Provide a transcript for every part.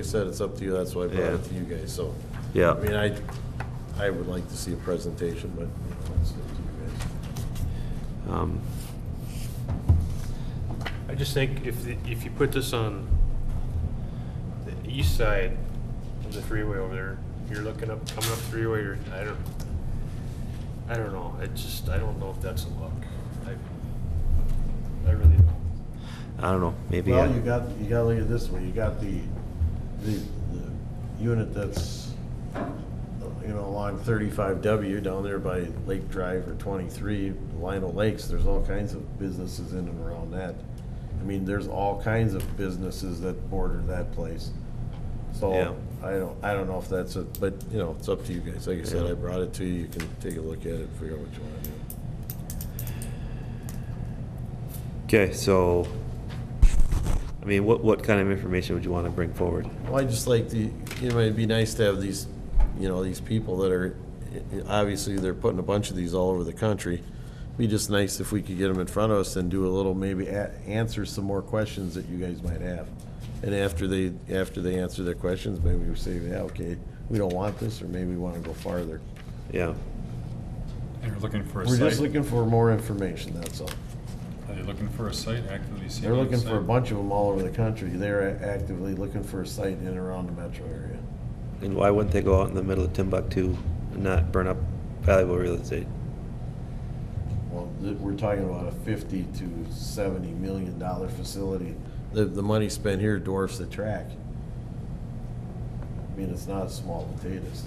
I said, it's up to you, that's why I brought Yeah. it to you guys, so. Yeah. I mean, I would like to see a presentation, but, it's up to you guys. I just think if you put this on the east side of the freeway over there, you're looking up, coming up the freeway, or I don't know. I don't know if that's a look. I really don't. I don't know, maybe. Well, you gotta look at it this way, you got the unit that's, along 35W down there by Lake Drive or 23, Lionel Lakes, there's all kinds of businesses in and around that. I mean, there's all kinds of businesses that border that place. So, Yeah. I don't know if that's it, but, it's up to you guys. Like I said, Yeah. I brought it to you, you can take a look at it, figure out what you wanna do. Okay, so, I mean, what kind of information would you want to bring forward? Well, I just like it'd be nice to have these, these people that are, obviously, they're putting a bunch of these all over the country. Be just nice if we could get them in front of us and do a little, maybe answer some more questions that you guys might have. And after they answer their questions, maybe we say, yeah, okay, we don't want this, or maybe we want to go farther. Yeah, They're looking for a We're site. just looking for more information, that's all. Are they looking for a site, actively seeking They're a looking for a site? bunch of them all over the country. They're actively looking for a site in and around the metro area. and why wouldn't they go out in the middle of Timbuktu and not burn up valuable real estate? Well, we're talking about a $50 to $70 million facility. The money spent here dwarfs the track. I mean, it's not small potatoes.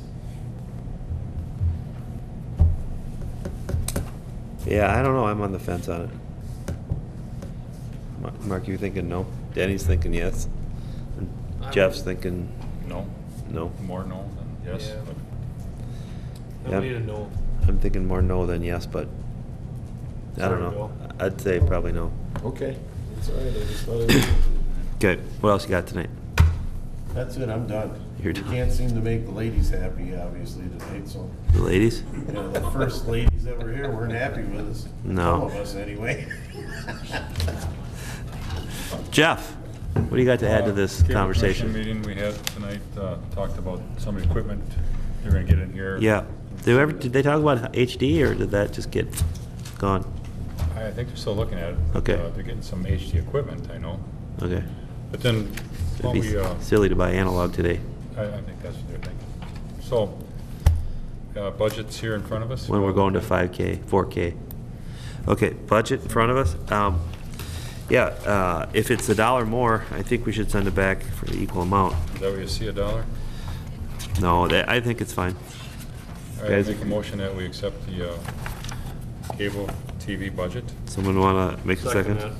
Yeah, I don't know, I'm on the fence on it. Mark, you thinking no? Danny's thinking yes? And Jeff's thinking No, no? more no than yes. Yeah. but Yeah. I need to know. I'm thinking more no than yes, but I don't Sorry, know. Bill. I'd say probably no. Okay, it's all right, I just thought it. Okay, what else you got tonight? That's it, I'm done. You're You done. can't seem to make the ladies happy, obviously, tonight, so. The ladies? The first ladies that were here weren't happy with us. No. Some of us, anyway. Jeff, what do you got to add to this Cable conversation? commission meeting we had tonight, talked about some equipment they're gonna get in here. Yeah. Did they talk about HD, or did that just get gone? I think they're still looking at it. but, Okay. They're getting some HD equipment, I know. Okay. But then, It'd while be we, silly to buy analog today. I think that's what they're thinking. So, budget's here in front of us. When we're going to 5K, 4K. Okay, budget in front of us. Yeah, if it's $1 more, I think we should send it back for the equal amount. Is that where you see $1? No, I think it's fine. All right, Guys- make a motion that we accept the cable TV budget. Someone want to make a second? that.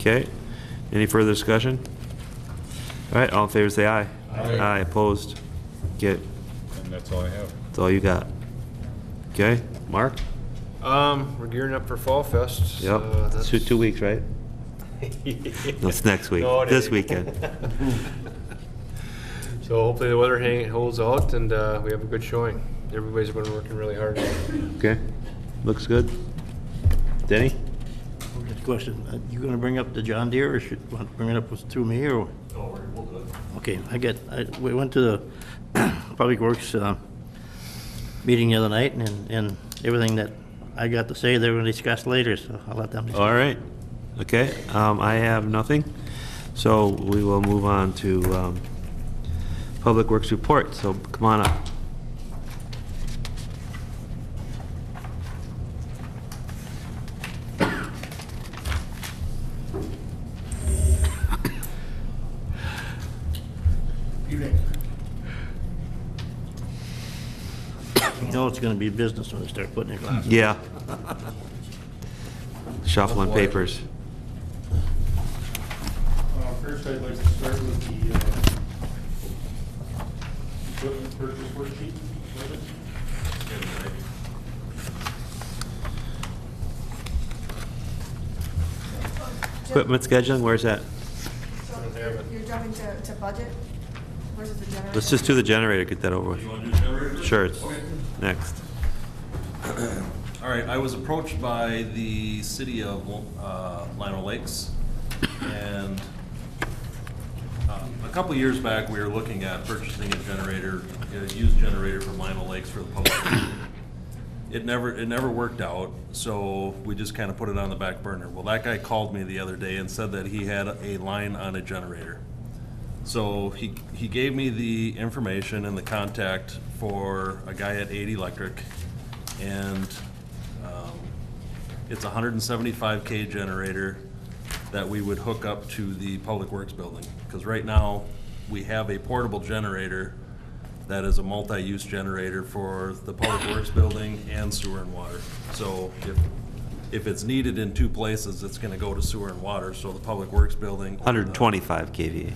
Okay. Any further discussion? All right, all in favor say aye. Aye. Aye, opposed? Okay, And that's all I have. that's all you got. Okay, Mark? We're gearing up for Fall Fest. Yep, That's 2 weeks, right? No, it's next week, No, it this ain't. weekend. So hopefully the weather holds out and we have a good showing. Everybody's been working really hard. Okay, looks good. Denny? Good question. You gonna bring up the John Deere, or should want to bring it up through me, or? No, we'll do it. Okay, we went to the Public Works meeting the other night, and everything that I got to say, they're gonna discuss later, so I'll let them discuss. All right, okay, I have nothing, so we will move on to Public Works report, so come on up. You know it's gonna be business when they start putting their glasses. Yeah. Shuffling papers. First, I'd like to start with the equipment purchase worksheet. Equipment scheduling, where's that? So you're jumping to budget versus the generator? Let's just do the generator, get that over with. You want to do generator? Sure, it's next. All right, I was approached by the city of Lionel Lakes, and couple years back, we were looking at purchasing a generator, a used generator from Lima Lakes for the public. It never worked out, so we just kind of put it on the back burner. Well, that guy called me the other day and said that he had a line on a generator. So he gave me the information and the contact for a guy at 8 Electric, and it's a 175K generator that we would hook up to the Public Works building. Because right now, we have a portable generator that is a multi-use generator for the Public Works building and sewer and water. So if it's needed in two places, it's gonna go to sewer and water, so the Public Works building. or the- 125 kVA,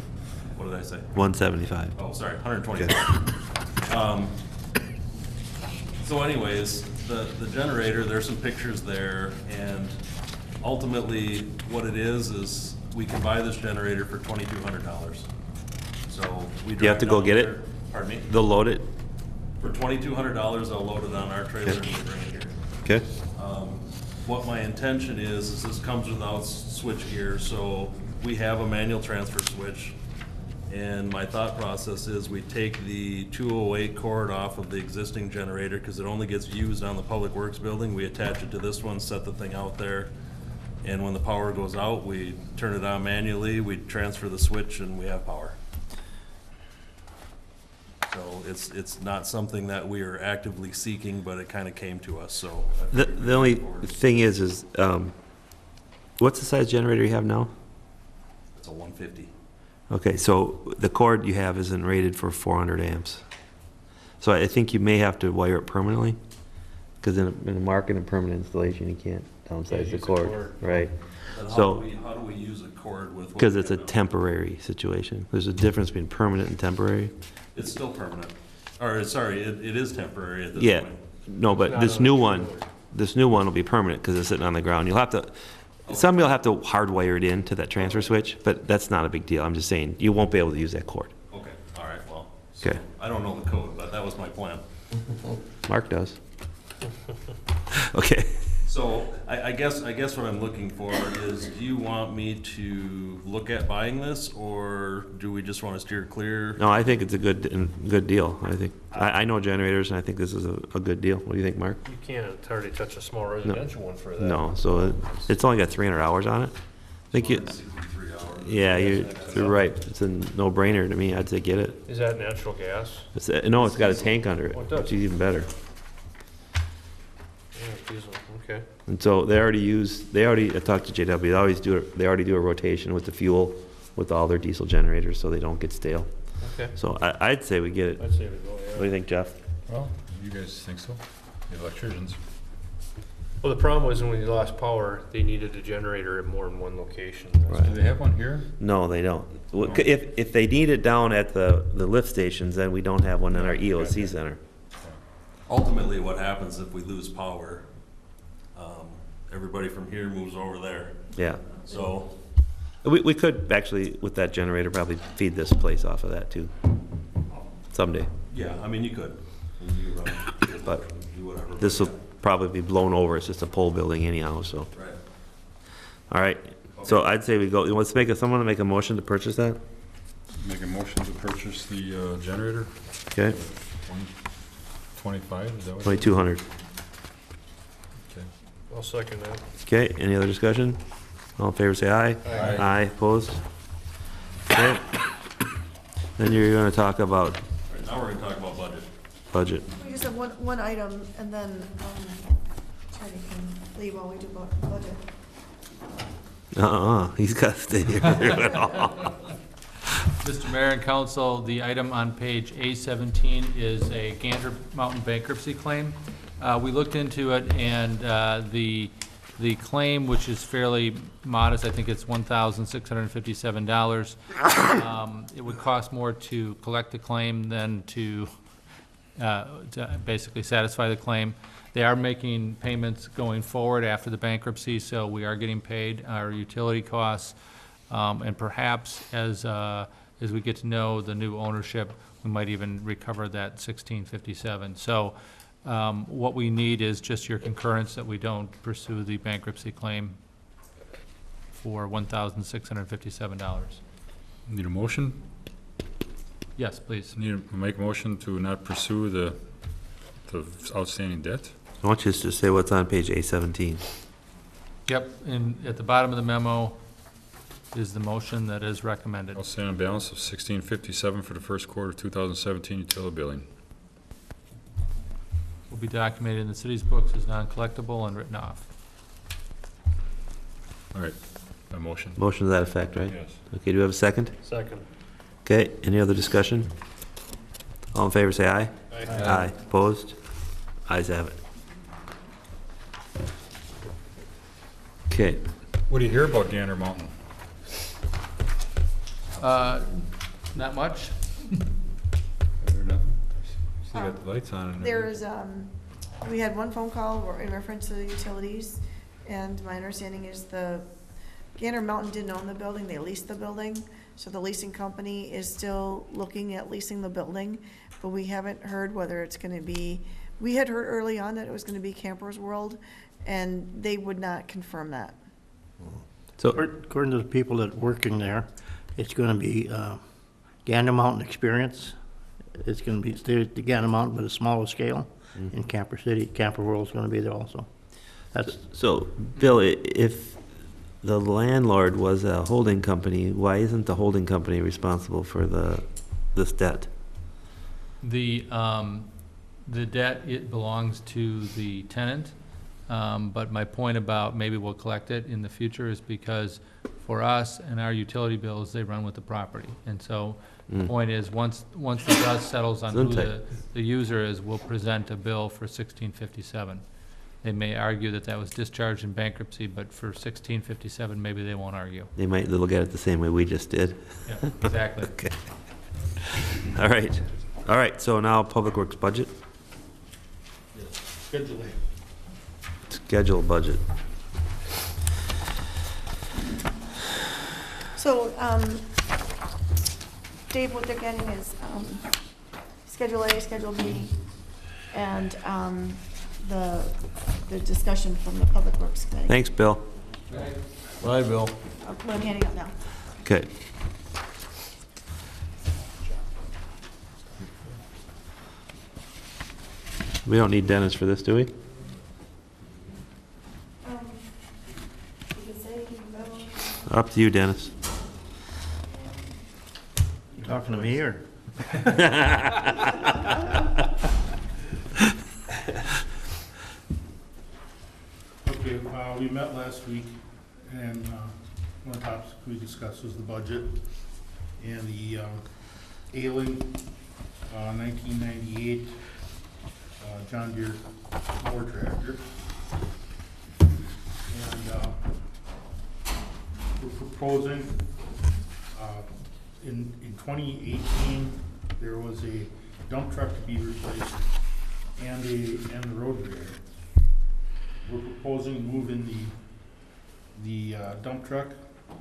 What did I say? 175. Oh, sorry, 125. So anyways, the generator, there's some pictures there, and ultimately, what it is we can buy this generator for $2,200. So we drive You have to go down get it? there- Pardon me? They'll load it? For $2,200, I'll load it on our trailer and we bring it here. Okay. What my intention is this comes without switch gear, so we have a manual transfer switch. And my thought process is we take the 208 cord off of the existing generator, because it only gets used on the Public Works building. We attach it to this one, set the thing out there, and when the power goes out, we turn it on manually, we transfer the switch, and we have power. So it's not something that we are actively seeking, but it kind of came to us, so. I figured The only we'd move forward. thing is, what's the size generator you have now? It's a 150. Okay, so the cord you have isn't rated for 400 amps. So I think you may have to wire it permanently, because in a market and permanent installation, you can't downsize Can't the use the cord. cord. Right, Then So- how do we use a cord with? what because we it's a have now? temporary situation. There's a difference between permanent and temporary. It's still permanent, or, sorry, it is temporary at this Yeah, point. no, but not this on new the one, trailer. this new one will be permanent because it's sitting on the ground. You'll have to, some you'll have to hardwire it into that transfer switch, but that's not a big deal. I'm just saying, you won't be able to use that cord. Okay, all right, well, so, Okay. I don't know the code, but that was my plan. Mark does. Okay. So, I guess what I'm looking for is, do you want me to look at buying this, or do we just want to steer clear? No, I think it's a good deal. I think, I know generators, and I think this is a good deal. What do you think, Mark? You can't hardly touch a small residential one for that. No, so it's only got 300 hours on it. I think you, 163 hours. yeah, you're right. It's a no-brainer to me. I'd say get it. Is that natural gas? No, it's got a tank under it, Oh, it does. which is even better. Yeah, diesel, okay. And so I talked to JW, they already do a rotation with the fuel with all their diesel generators, so they don't get stale. Okay. So I'd say we get it. I'd say we go, What do yeah. you think, Jeff? Well, you guys think so? The electricians. Well, the problem was when we lost power, they needed a generator in more than one location. Right. Do they have one here? No, they don't. Well, if they need it down at the lift stations, then we don't have one in our EOC center. Ultimately, what happens if we lose power, everybody from here moves over there. Yeah. So, We could actually, with that generator, probably feed this place off of that too, someday. yeah, I mean, you could. You run, But do whatever. This will probably be blown over. It's just a pole building anyhow, so. Right. All right. So I'd say we go, someone to make a motion to purchase that? Make a motion to purchase the generator, Okay, 25, is that what? 2,200. Okay. I'll second that. Okay, any other discussion? All in favor, say aye. Aye. Aye, opposed? Okay. Then you're gonna talk about All right, now we're gonna talk about budget. budget. We just have one item, and then, Teddy can leave while we do budget. He's gotta stay here. Mr. Mayor and Council, the item on page A17 is a Gander Mountain bankruptcy claim. We looked into it, and the claim, which is fairly modest, I think it's $1,657. It would cost more to collect the claim than to basically satisfy the claim. They are making payments going forward after the bankruptcy, so we are getting paid our utility costs. And perhaps as we get to know the new ownership, we might even recover that $1,657. So what we need is just your concurrence that we don't pursue the bankruptcy claim for $1,657. Need a motion? Yes, please. Need to make a motion to not pursue the outstanding debt? I want you to say what's on page A17. Yep, and at the bottom of the memo is the motion that is recommended. Outstanding balance of $16.57 for the first quarter of 2017 utility billing. Will be documented in the city's books as non-collectible and written off. All right, a motion. Motion to that effect, right? Yes. Okay, do we have a second? Second. Okay, any other discussion? All in favor, say aye. Aye. Opposed? Ayes have it. Okay, What do you hear about Gander Mountain? Not much? I hear nothing. Still got the lights on. and There's, we had one phone call in reference to the utilities, and my understanding is the Gander Mountain didn't own the building, they leased the building. So the leasing company is still looking at leasing the building, but we haven't heard whether it's gonna be, we had heard early on that it was gonna be Campers World, and they would not confirm that. so, According to the people that working there, it's gonna be Gander Mountain Experience. It's gonna be the Gander Mountain, but a smaller scale in Camper City. Camper World's gonna be there also. That's, so, Bill, if the landlord was a holding company, why isn't the holding company responsible for this debt? The debt, it belongs to the tenant, but my point about maybe we'll collect it in the future is because for us and our utility bills, they run with the property. And so the point is, once the dust settles on who the user is, we'll present a bill for 1657. They may argue that that was discharged in bankruptcy, but for 1657, maybe they won't argue. They might look at it the same way we just did. Yeah, exactly. Okay. All right. All right, so now Public Works budget, Schedule A. schedule budget. So, Dave, what they're getting is, Schedule A, Schedule B, and, the discussion from the Public Works Committee. Thanks, Bill. Bye, Bill. I'm handing up now. Okay. We don't need Dennis for this, do we? You can say, you can vote. Up to you, Dennis. you talking to me or? Okay, we met last week, and one of the topics we discussed was the budget and the ailing 1998 John Deere mower tractor. And we're proposing, in 2018, there was a dump truck to be replaced and the road grader. We're proposing moving the dump truck,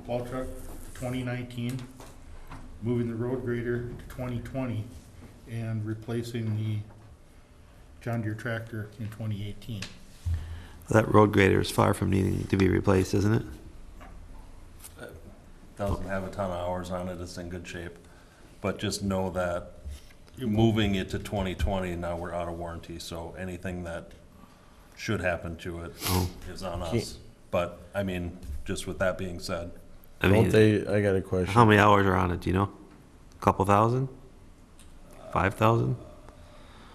plow truck, to 2019, moving the road grader to 2020, and replacing the John Deere tractor in 2018. That road grader is far from needing to be replaced, isn't it? Doesn't have a ton of hours on it, it's in good shape. But just know that moving it to 2020, now we're out of warranty, so anything that should happen to it is on us. But, I mean, just with that being said, I Don't mean, they, I got a question. how many hours are on it, do you know? A couple thousand? 5,000?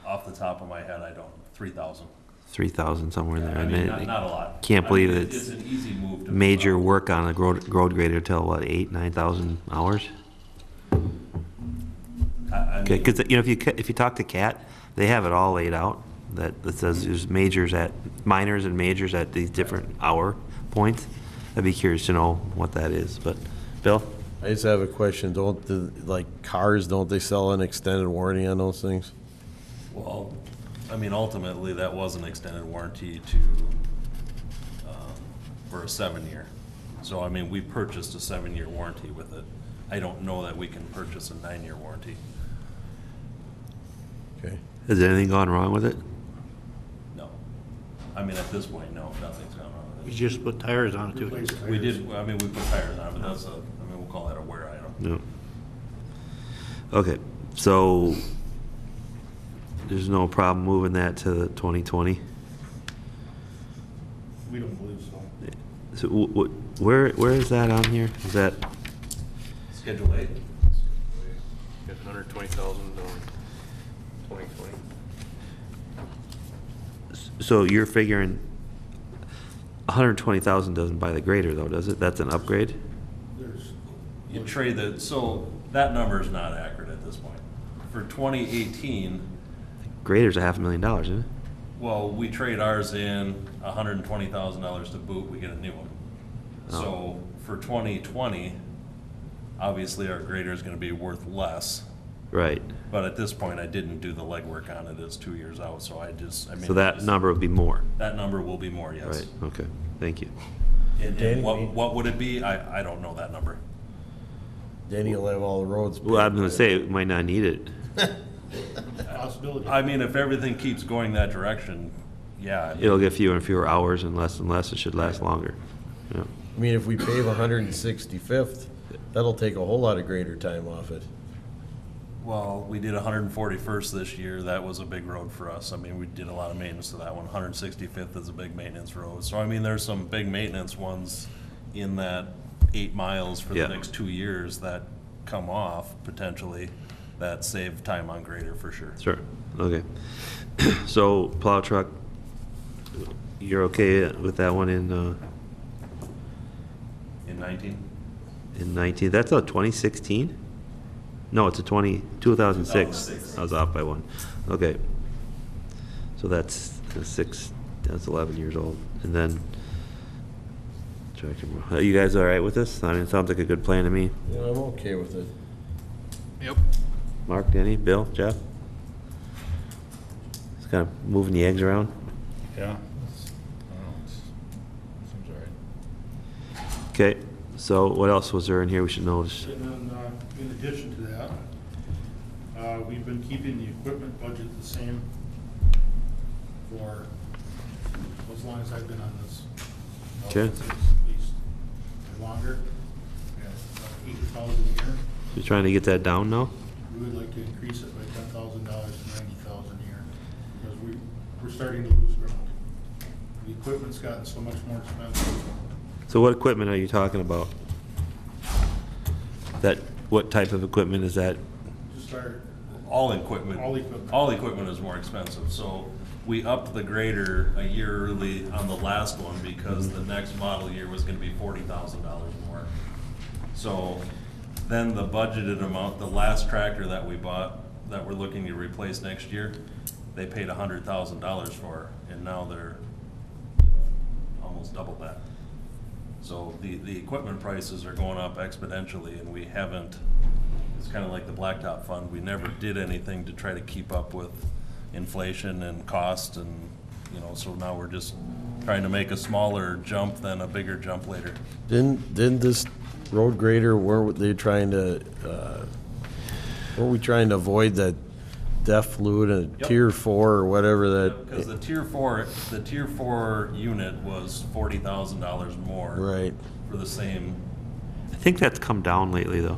off the top of my head, I don't, 3,000. 3,000, somewhere in there. I And mean, then not a lot. can't I believe mean, it's an easy move to. major work on a road grader till what, 9,000 hours? I Okay, mean, because, you know, if you talk to Cat, they have it all laid out, that says there's minors and majors at these different hour points. I'd be curious to know what that is, but, Bill? I just have a question. Like cars, don't they sell an extended warranty on those things? Well, I mean, ultimately, that was an extended warranty to, for a 7-year. So, I mean, we purchased a 7-year warranty with it. I don't know that we can purchase a 9-year warranty. Okay. Has anything gone wrong with it? No. I mean, at this point, no, nothing's gone wrong You with just put tires on it too. Replace it. tires. We did, I mean, we put tires on it, but that's we'll call that a wear item. No. Okay, So there's no problem moving that to 2020? We don't believe so. So where is that on here? Is that, Schedule 8. Got 120,000 on 2020. so you're figuring 120,000 doesn't buy the grader though, does it? That's an upgrade? There's, You trade the, so that number is not accurate at this point. For 2018, Grader's $500,000, isn't it? well, we trade ours in $120,000 to boot, we get a new one. So for 2020, obviously our grader is gonna be worth less. Right. But at this point, I didn't do the legwork on it, it's 2 years out, so I mean. So that number would be more? That number will be more, yes. Right, okay, thank you. And what would it be? I don't know that number. Then you'll have all the roads. Well, I'm gonna say, it might not need it. possibility. I mean, if everything keeps going that direction, yeah. It'll get fewer and fewer hours and less, it should last longer. Yeah. I mean, if we pave 165th, that'll take a whole lot of grader time off it. Well, we did 141st this year. That was a big road for us. I mean, we did a lot of maintenance to that one. 165th is a big maintenance road. So, I mean, there's some big maintenance ones in that 8 miles for Yeah. the next 2 years that come off potentially that save time on grader for sure. Sure, okay. So plow truck, you're okay with that one in In 19? 19? That's a 2016? No, it's a 2006. 2006. I was off by one. Okay. So that's 11 years old. And then, are you guys all right with this? I mean, it sounds like a good plan to me. Yeah, I'm okay with it. Yep. Mark, Danny, Bill, Jeff? Just kind of moving the eggs around. Yeah. I don't know, seems all right. Okay, so what else was there in here we should notice? And then, in addition to that, we've been keeping the equipment budget the same for as long as I've been on this. Okay. At least longer, yeah, 80,000 a year. You're trying to get that down now? We would like to increase it by $10,000 to $90,000 a year, because we're starting to lose ground. The equipment's gotten so much more expensive. So what equipment are you talking about? What type of equipment is that? Just our, All equipment. All equipment. All equipment is more expensive, so we upped the grader a year early on the last one because the next model year was gonna be $40,000 more. So then the budgeted amount, the last tractor that we bought, that we're looking to replace next year, they paid $100,000 for, and now they're almost double that. So the equipment prices are going up exponentially, and we haven't, it's kind of like the Blacktop Fund, we never did anything to try to keep up with inflation and cost, and, so now we're just trying to make a smaller jump than a bigger jump later. Didn't this road grader, weren't we trying to avoid that DEF fluid and Yep. tier 4 or whatever that? Because the tier four unit was $40,000 more. Right. For the same, I think that's come down lately, though.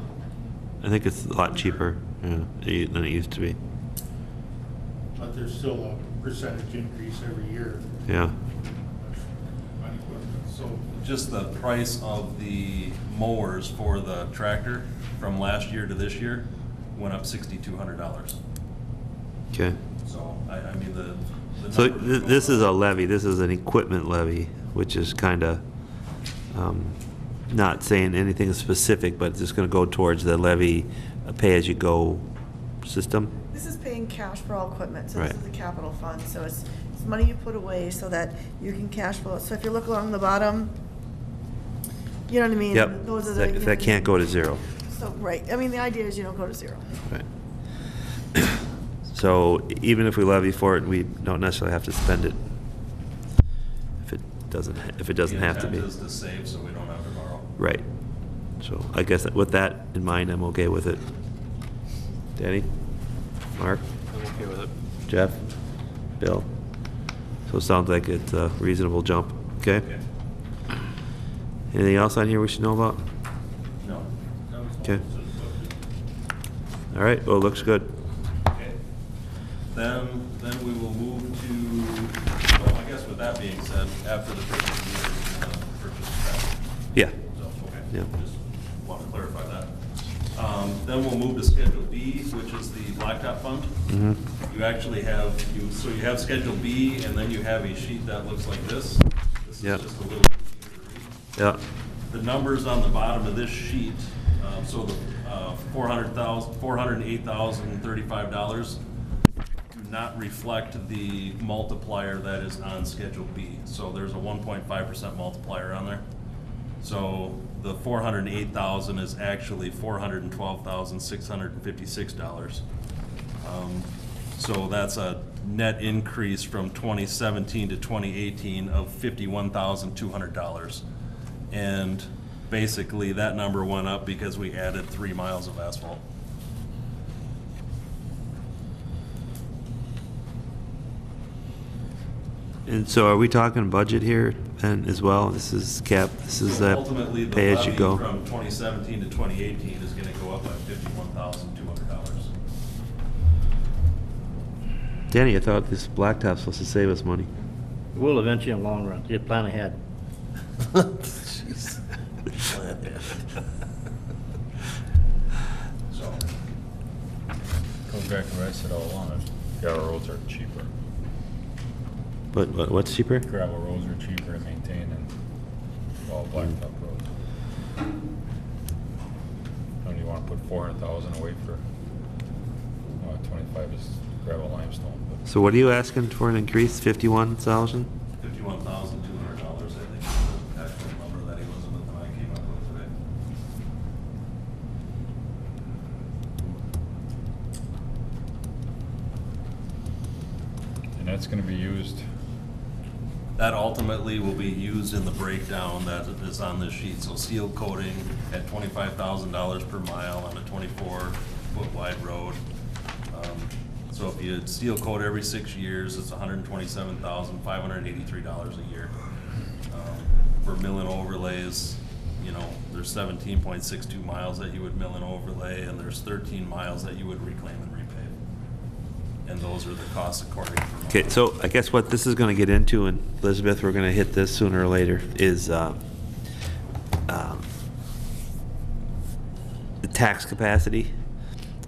I think it's a lot cheaper than it used to be. but there's still a percentage increase every year Yeah, on equipment, so. just the price of the mowers for the tractor from last year to this year went up $6,200. okay. So, I mean, the So numbers are going this is up. a levy, this is an equipment levy, which is kind of, not saying anything specific, but it's just going to go towards the levy pay-as-you-go system. This is paying cash for all equipment, so this Right. is a capital fund, so it's money you put away so that you can cash flow it. So if you look along the bottom, you know what I mean? Yep, Those are the. if that can't go to zero. So, right, I mean, the idea is you don't go to zero. Right. So even if we levy for it, we don't necessarily have to spend it if it doesn't have to be. The intent is to save, so we don't have to borrow. Right. So I guess with that in mind, I'm okay with it. Danny? Mark? I'm okay with it. Jeff? Bill? So it sounds like it's a reasonable jump, okay? Okay. Anything else on here we should know about? No. Okay. All right, well, looks good. Okay. Then we will move to, well, I guess with that being said, after the first year, purchase that. Yeah. So, okay. Yeah. Just want to clarify that. Then we'll move to Schedule B, which is the blacktop fund. You actually have, so you have Schedule B, and then you have a sheet that looks like this. This is Yeah. just a little bit easier to read. Yeah. The numbers on the bottom of this sheet, so the $408,035 do not reflect the multiplier that is on Schedule B. So there's a 1.5% multiplier on there. So the 408,000 is actually $412,656. So that's a net increase from 2017 to 2018 of $51,200. And basically, that number went up because we added 3 miles of asphalt. And so are we talking budget here then as well? This is this is that Ultimately, the pay as you levy go? from 2017 to 2018 is gonna go up by $51,200. Danny, I thought this blacktop's supposed to save us money. Will eventually in the long run. Just plan ahead. Jeez. So, Goes back to what I said all along, gravel roads are cheaper. What's cheaper? Gravel roads are cheaper to maintain than all blacktop roads. And you wanna put 400,000 away for, 25 is gravel limestone, but So what are you asking for an increase? 51,000? $51,200, I think, is the actual number that Elizabeth and I came up with today. and that's gonna be used, That ultimately will be used in the breakdown that is on this sheet. So seal coating at $25,000 per mile on a 24-foot wide road. So if you seal coat every 6 years, it's $127,583 a year. For mill and overlays, there's 17.62 miles that you would mill and overlay, and there's 13 miles that you would reclaim and repave. And those are the costs according to. Okay, so I guess what this is gonna get into, and Elizabeth, we're gonna hit this sooner or later, is, the tax capacity.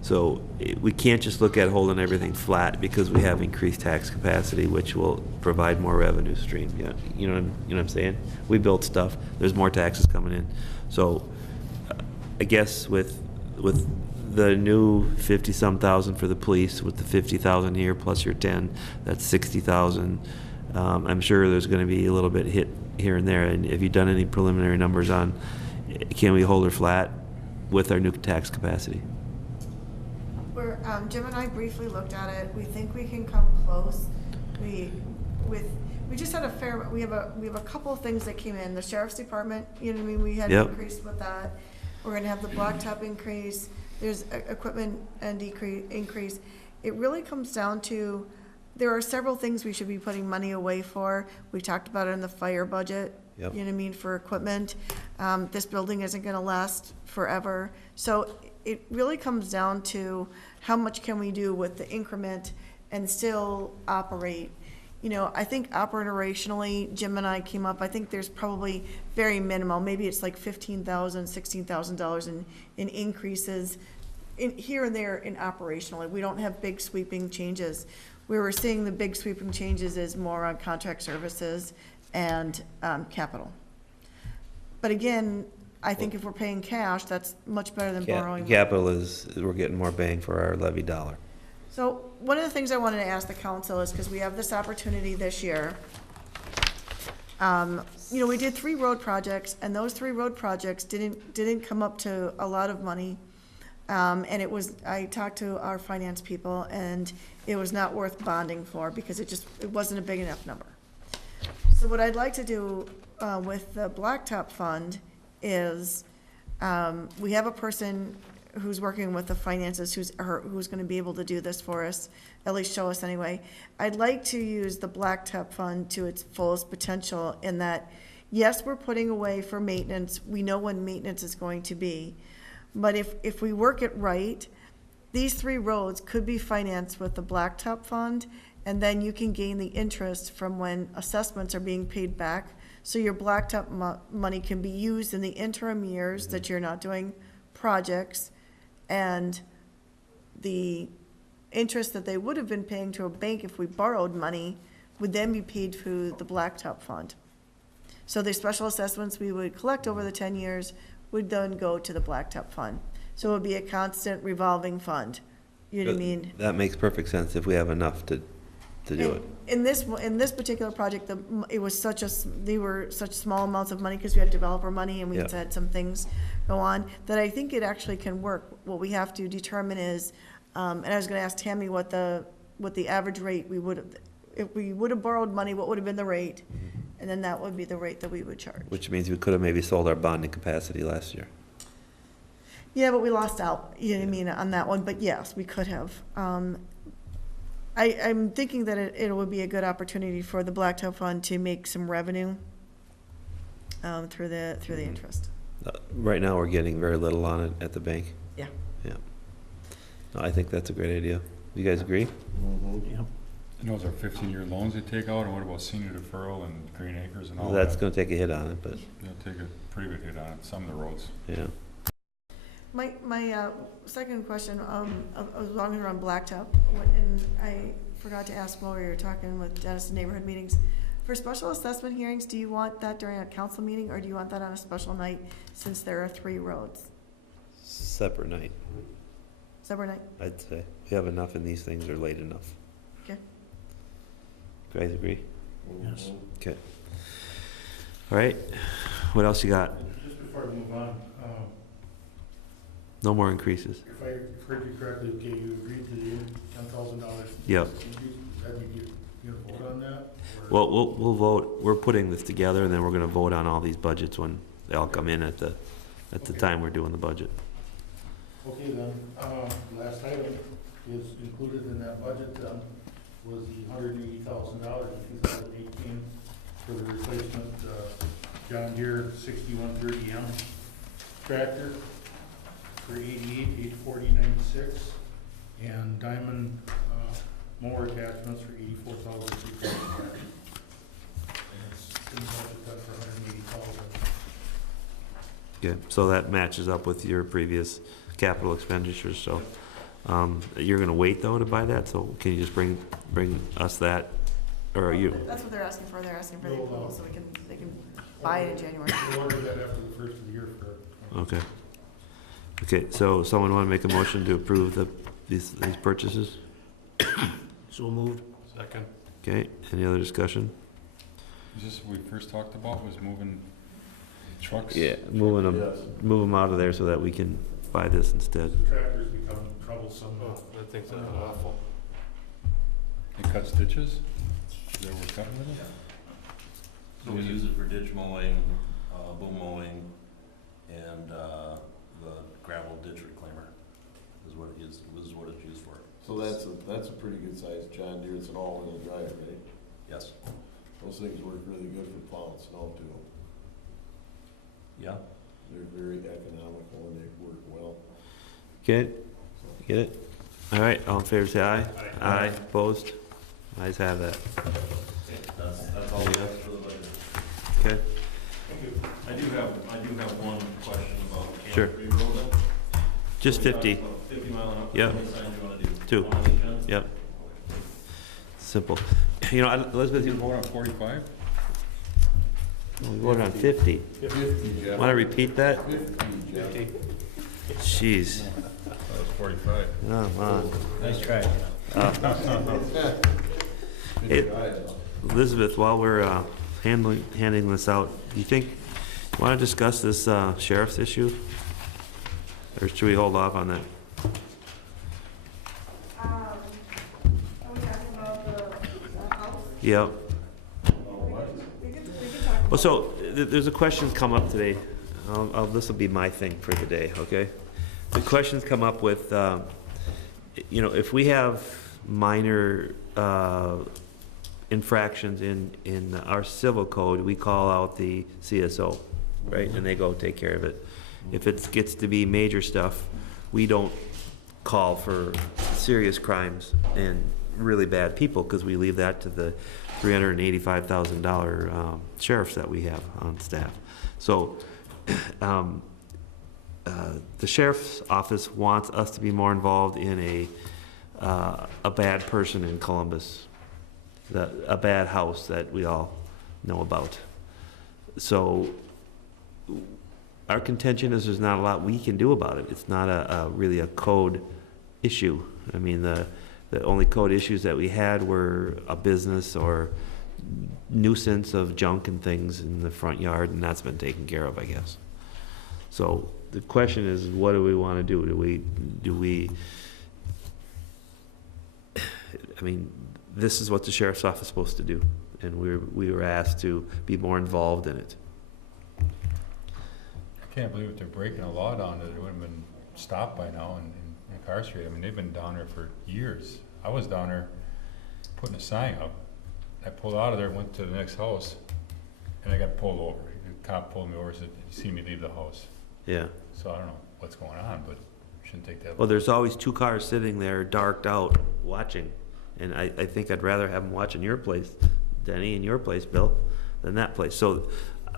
So we can't just look at holding everything flat because we have increased tax capacity, which will provide more revenue stream. Yeah, you know what I'm saying? We built stuff, there's more taxes coming in. So I guess with the new 50-some thousand for the police, with the 50,000 here plus your 10, that's 60,000. I'm sure there's going to be a little bit hit here and there. And have you done any preliminary numbers on, can we hold her flat with our new tax capacity? Jim and I briefly looked at it. We think we can come close. We just had we have a couple of things that came in. The sheriff's department, we had Yep. increased with that. We're gonna have the blacktop increase. There's equipment and increase. It really comes down to, there are several things we should be putting money away for. We talked about it in the fire budget. Yep. You know what I mean, for equipment. This building isn't gonna last forever. So it really comes down to how much can we do with the increment and still operate. I think operationally, Jim and I came up, I think there's probably very minimal, maybe it's like $15,000, $16,000 in increases here and there in operationally. We don't have big sweeping changes. Where we're seeing the big sweeping changes is more on contract services and capital. But again, I think if we're paying cash, that's much better than borrowing. Capital is, we're getting more bang for our levy dollar. So one of the things I wanted to ask the council is, because we have this opportunity this year, we did 3 road projects, and those 3 road projects didn't come up to a lot of money. And I talked to our finance people, and it was not worth bonding for because it wasn't a big enough number. So what I'd like to do with the blacktop fund is, we have a person who's working with the finances, who's gonna be able to do this for us, at least show us anyway. I'd like to use the blacktop fund to its fullest potential in that, yes, we're putting away for maintenance, we know when maintenance is going to be, but if we work it right, these 3 roads could be financed with the Blacktop Fund, and then you can gain the interest from when assessments are being paid back. So your Blacktop money can be used in the interim years that you're not doing projects, and the interest that they would have been paying to a bank if we borrowed money would then be paid through the Blacktop Fund. So the special assessments we would collect over the 10 years would then go to the Blacktop Fund. So it would be a constant revolving fund. You know what I mean? That makes perfect sense if we have enough to do it. In this particular project, it was they were such small amounts of money because we had developer money and we Yeah. had some things go on, that I think it actually can work. What we have to determine is, and I was gonna ask Tammy what the average rate we would have, if we would have borrowed money, what would have been the rate? And then that would be the rate that we would charge. Which means we could have maybe sold our bonding capacity last year. Yeah, but we lost out, you know what I mean, on that one, but yes, we could have. I'm thinking that it would be a good opportunity for the Blacktop Fund to make some revenue through the interest. Right now, we're getting very little on it at the bank. Yeah. Yeah. No, I think that's a great idea. You guys agree? Yep. And those are 15-year loans they take out, and what about senior deferral and Green Acres and all That's that? gonna take a hit on it, but, They'll take a pretty good hit on it, some of the roads. yeah. My second question, as long as we're on Blacktop, and I forgot to ask while we were talking with Dennis in neighborhood meetings, for special assessment hearings, do you want that during a council meeting, or do you want that on a special night, since there are 3 roads? Separate night, Separate night? I'd say. We have enough and these things are late enough. Okay. Guys agree? Yes. Okay. All right, what else you got? Just before I move on, No more increases. if I heard you correctly, okay, you agreed to the $10,000. Yep. That you vote on that? Or- Well, we'll vote, we're putting this together, and then we're gonna vote on all these budgets when they all come in at the time we're doing the budget. Okay, then, last item is included in that budget, was the $180,000 in 2018 for the replacement, John Deere 6130M tractor for 88,840.96, and Diamond, mower attachments for 84,345. And it's in the budget that for 180,000. Okay, so that matches up with your previous capital expenditures, so, you're gonna wait though to buy that, so can you just bring us that, or are you? That's what they're asking for, they're asking for the approval, so they can buy it in January. We'll order that after the first of the year for. Okay. Okay, so someone wanna make a motion to approve these purchases? So moved. Second. Okay, any other discussion? Is this what we first talked about, was moving trucks? Yeah, move them out of there so that we can buy this instead. Tractors become troublesome. Oh, I think that's awful. They cut stitches? Is that what we're cutting with it? So we use it for ditch mowing, boom mowing, and the gravel ditch reclaimer is what it is, what it's used for. So that's a pretty good size John Deere, it's an all-wheel drive, right? Yes. Those things work really good for plowing snow too. Yeah. They're very economical and they work well. Okay, get it? All right, all in favor, say aye. Aye, opposed? Ayes have that. That's all we have for the budget. Okay, Thank you. I do have one question about Sure. Camp Creek Road then. just 50, 50 mile an hour. Yep. How many signs you wanna do? 2. One on each end? Yep. Simple. You know, Elizabeth, You you vote on 45? we voted on 50. 50, Jeff. Want to repeat that? 50, Jeff. Jeez, That was 45. come on. Nice try. Hey, Good try, though. Elizabeth, while we're handing this out, do you think, you want to discuss this sheriff's issue? Or should we hold off on that? Are we talking about the house? Yep. We can talk. Well, so, there's a question come up today. This will be my thing for the day, okay? The questions come up with, you know, if we have minor infractions in our civil code, we call out the CSO, right? And they go take care of it. If it gets to be major stuff, we don't call for serious crimes and really bad people, because we leave that to the $385,000 sheriffs that we have on staff. So the sheriff's office wants us to be more involved in a bad person in Columbus, a bad house that we all know about. So our contention is there's not a lot we can do about it. It's not really a code issue. I mean, the only code issues that we had were a business or nuisance of junk and things in the front yard, and that's been taken care of, I guess. So the question is, what do we want to do? Do we, I mean, this is what the sheriff's office is supposed to do, and we were asked to be more involved in it. I can't believe if they're breaking a law down that it would have been stopped by now and incarcerated. I mean, they've been down there for years. I was down there putting a sign up. I pulled out of there, went to the next house, and I got pulled over. The cop pulled me over and said, "You see me leave the house." Yeah. So I don't know what's going on, but it shouldn't take that long. Well, there's always two cars sitting there, darked out, watching. And I think I'd rather have them watching your place, Denny, and your place, Bill, than that place. So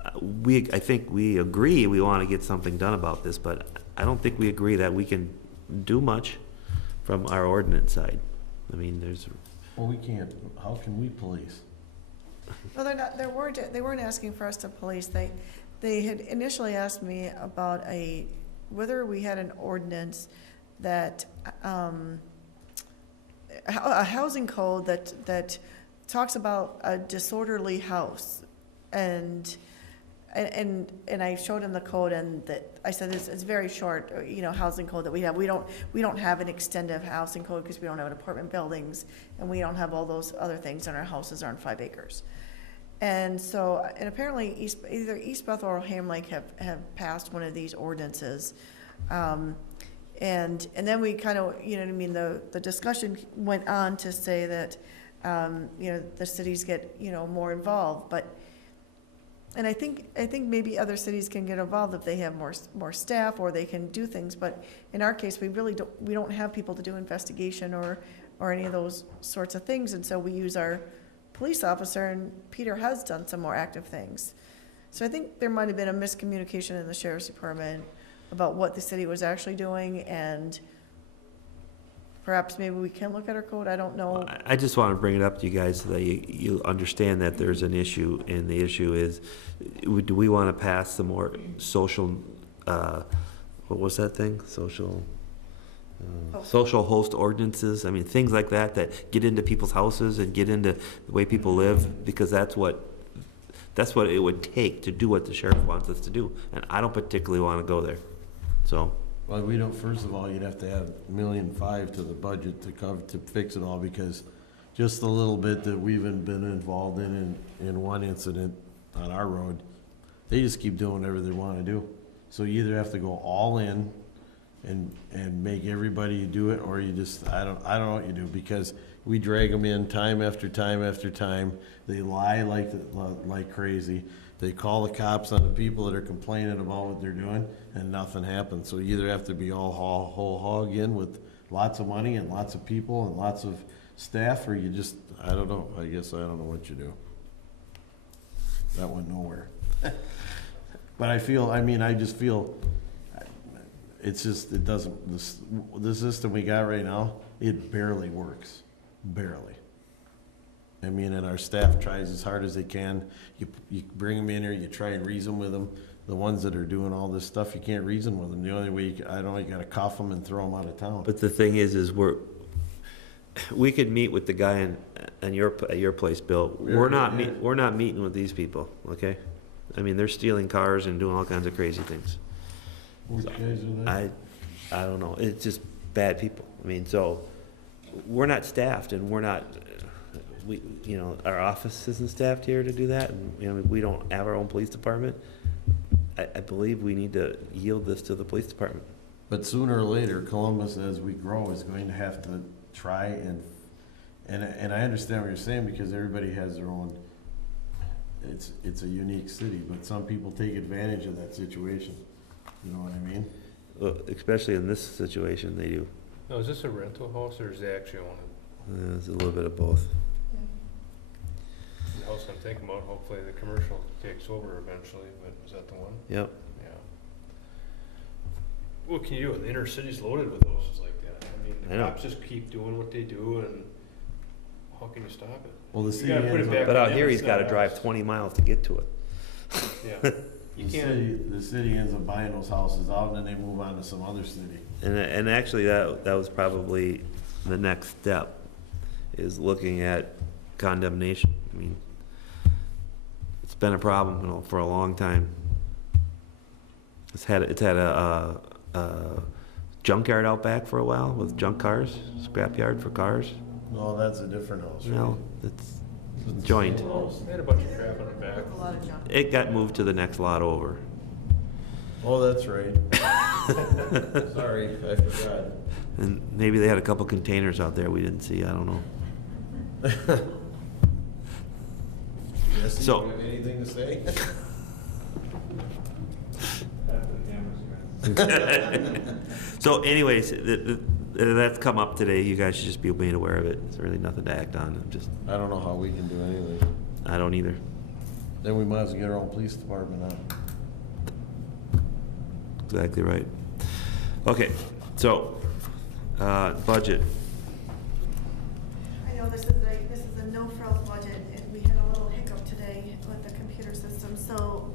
I think we agree we want to get something done about this, but I don't think we agree that we can do much from our ordinance side. I mean, Well, we can't, how can we police? No, they weren't asking for us to police. They had initially asked me about whether we had an ordinance that, a housing code that talks about a disorderly house. And I showed him the code, and that I said it's very short, housing code that we have. We don't have an extended housing code because we don't have apartment buildings, and we don't have all those other things, and our houses aren't 5 acres. And so, and apparently either East Bethel or Ham Lake have passed one of these ordinances. And then we kind of, the discussion went on to say that, the cities get, more involved, but, and I think maybe other cities can get involved if they have more staff, or they can do things, but in our case, we don't have people to do investigation or any of those sorts of things, and so we use our police officer, and Peter has done some more active things. So I think there might have been a miscommunication in the sheriff's department about what the city was actually doing, and perhaps maybe we can look at our code, I don't know. I just want to bring it up to you guys so that you understand that there's an issue, and the issue is, do we want to pass some more social, what was that thing? Social host ordinances, I mean, things like that get into people's houses and get into the way people live, because that's what it would take to do what the sheriff wants us to do, and I don't particularly want to go there, so. Well, first of all, you'd have to have $1.5 million to the budget to fix it all, because just the little bit that we've been involved in one incident on our road, they just keep doing whatever they want to do. So you either have to go all in and make everybody do it, or you just, I don't know what you do, because we drag them in time after time after time. They lie like crazy. They call the cops on the people that are complaining about what they're doing, and nothing happens. So you either have to be all whole hog in with lots of money and lots of people and lots of staff, or you just, I don't know. I guess I don't know what you do. That went nowhere. But I just feel, it's just, it doesn't, the system we got right now, it barely works. Barely. I mean, and our staff tries as hard as they can. You bring them in here, you try and reason with them. The ones that are doing all this stuff, you can't reason with them. The only way, you got to cuff them and throw them out of town. But the thing is we could meet with the guy at your place, Bill. We're not meeting with these people, okay? I mean, they're stealing cars and doing all kinds of crazy things. Which guys are they? I don't know. It's just bad people. I mean, so we're not staffed, and we're not. Our office isn't staffed here to do that, and we don't have our own police department. I believe we need to yield this to the police department. But sooner or later, Columbus, as we grow, is going to have to try and I understand what you're saying, because everybody has their own. It's a unique city, but some people take advantage of that situation. You know what I mean? Well, especially in this situation, they do. No, is this a rental house or is they actually own it? It's a little bit of both. The house I'm thinking about, hopefully the commercial takes over eventually, but is that the one? Yep. Yeah. What can you do? The inner city's loaded with houses like that. I mean, I the know. cops just keep doing what they do, and how can you stop it? Well, the You city gotta put it ends back up, But on out them, here, it's he's gotta not drive us. 20 miles to get to it. Yeah. You can't, the city ends up buying those houses out, and then they move on to some other city. And actually, that was probably the next step, is looking at condemnation. I mean, it's been a problem, you know, for a long time. It's had a junkyard out back for a while with junk cars, scrapyard for cars. No, that's a different house, You right? know, it's joint. they had a bunch of crap on the back. A lot of junk. It got moved to the next lot over. Oh, that's right. Sorry, I forgot. And maybe they had a couple containers out there we didn't see, I don't know. Jesse, So- you have anything to say? So anyways, that's come up today. You guys should just be made aware of it. It's really nothing to act on. I don't know how we can do anything. I don't either. Then we might as well get our own police department on. Exactly right. Okay, so, budget. I know this is a no-frills budget, and we had a little hiccup today with the computer system. So,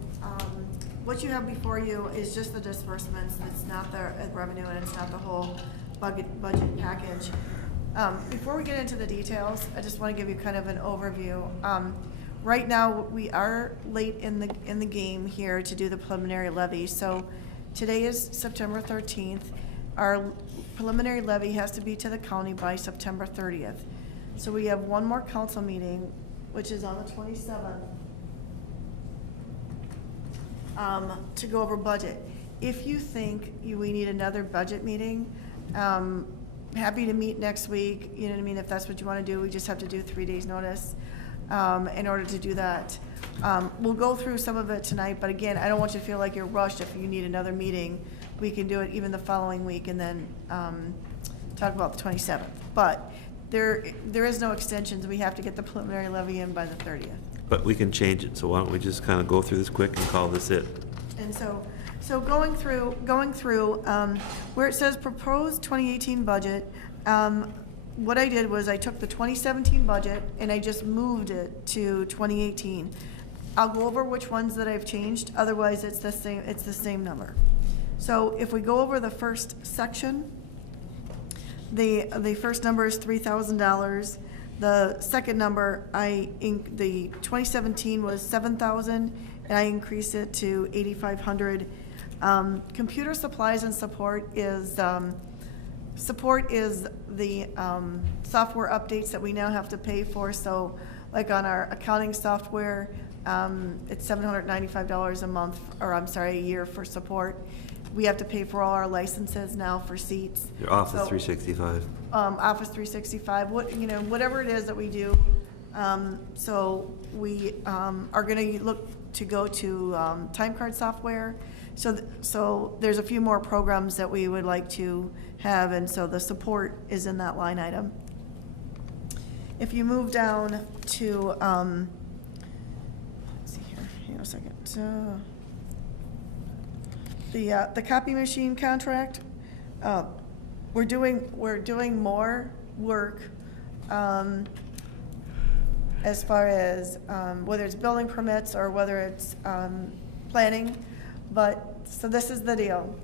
what you have before you is just the disbursements. It's not the revenue, and it's not the whole budget package. Before we get into the details, I just want to give you kind of an overview. Right now, we are late in the game here to do the preliminary levy. So today is September 13th. Our preliminary levy has to be to the county by September 30th. So we have one more council meeting, which is on the 27th, to go over budget. If you think we need another budget meeting, happy to meet next week, you know what I mean, if that's what you want to do. We just have to do 3 days' notice in order to do that. We'll go through some of it tonight, but again, I don't want you to feel like you're rushed. If you need another meeting, we can do it even the following week and then talk about the 27th. But there is no extensions. We have to get the preliminary levy in by the 30th. But we can change it, so why don't we just kind of go through this quick and call this it? And so going through, where it says proposed 2018 budget, what I did was I took the 2017 budget and I just moved it to 2018. I'll go over which ones that I've changed, otherwise it's the same number. So if we go over the first section, the first number is $3,000. The second number, the 2017 was 7,000, and I increased it to 8,500. Computer supplies and support is the software updates that we now have to pay for. So like on our accounting software, it's $795 a month, or I'm sorry, a year for support. We have to pay for all our licenses now for seats. Your Office So, 365. Office 365, whatever it is that we do. So we are going to look to go to time card software. So there's a few more programs that we would like to have, and so the support is in that line item. If you move down to, let's see here, hang on a second. The copy machine contract, we're doing more work as far as whether it's building permits or whether it's planning. But, so this is the deal.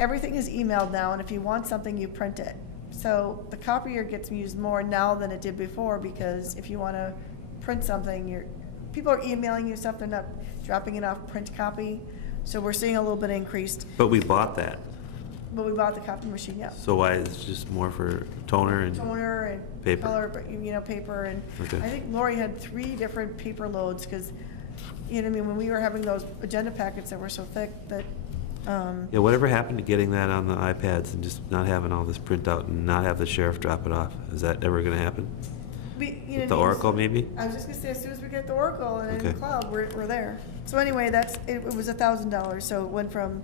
Everything is emailed now, and if you want something, you print it. So the copier gets used more now than it did before, because if you want to print something, people are emailing you stuff, they're not dropping it off print copy. So we're seeing a little bit increased, But we bought that, but we bought the copy machine, yeah. so why is it just more for toner and? Toner and Paper. color, paper, and Okay. I think Lori had 3 different paper loads, because, you know what I mean, when we were having those agenda packets that were so thick that, Yeah, whatever happened to getting that on the iPads and just not having all this printout and not have the sheriff drop it off? Is that ever gonna happen? you know what I The mean? Oracle, maybe? I was just gonna say, as soon as we get the Oracle and in the Okay. cloud, we're there. So anyway, it was $1,000, so it went from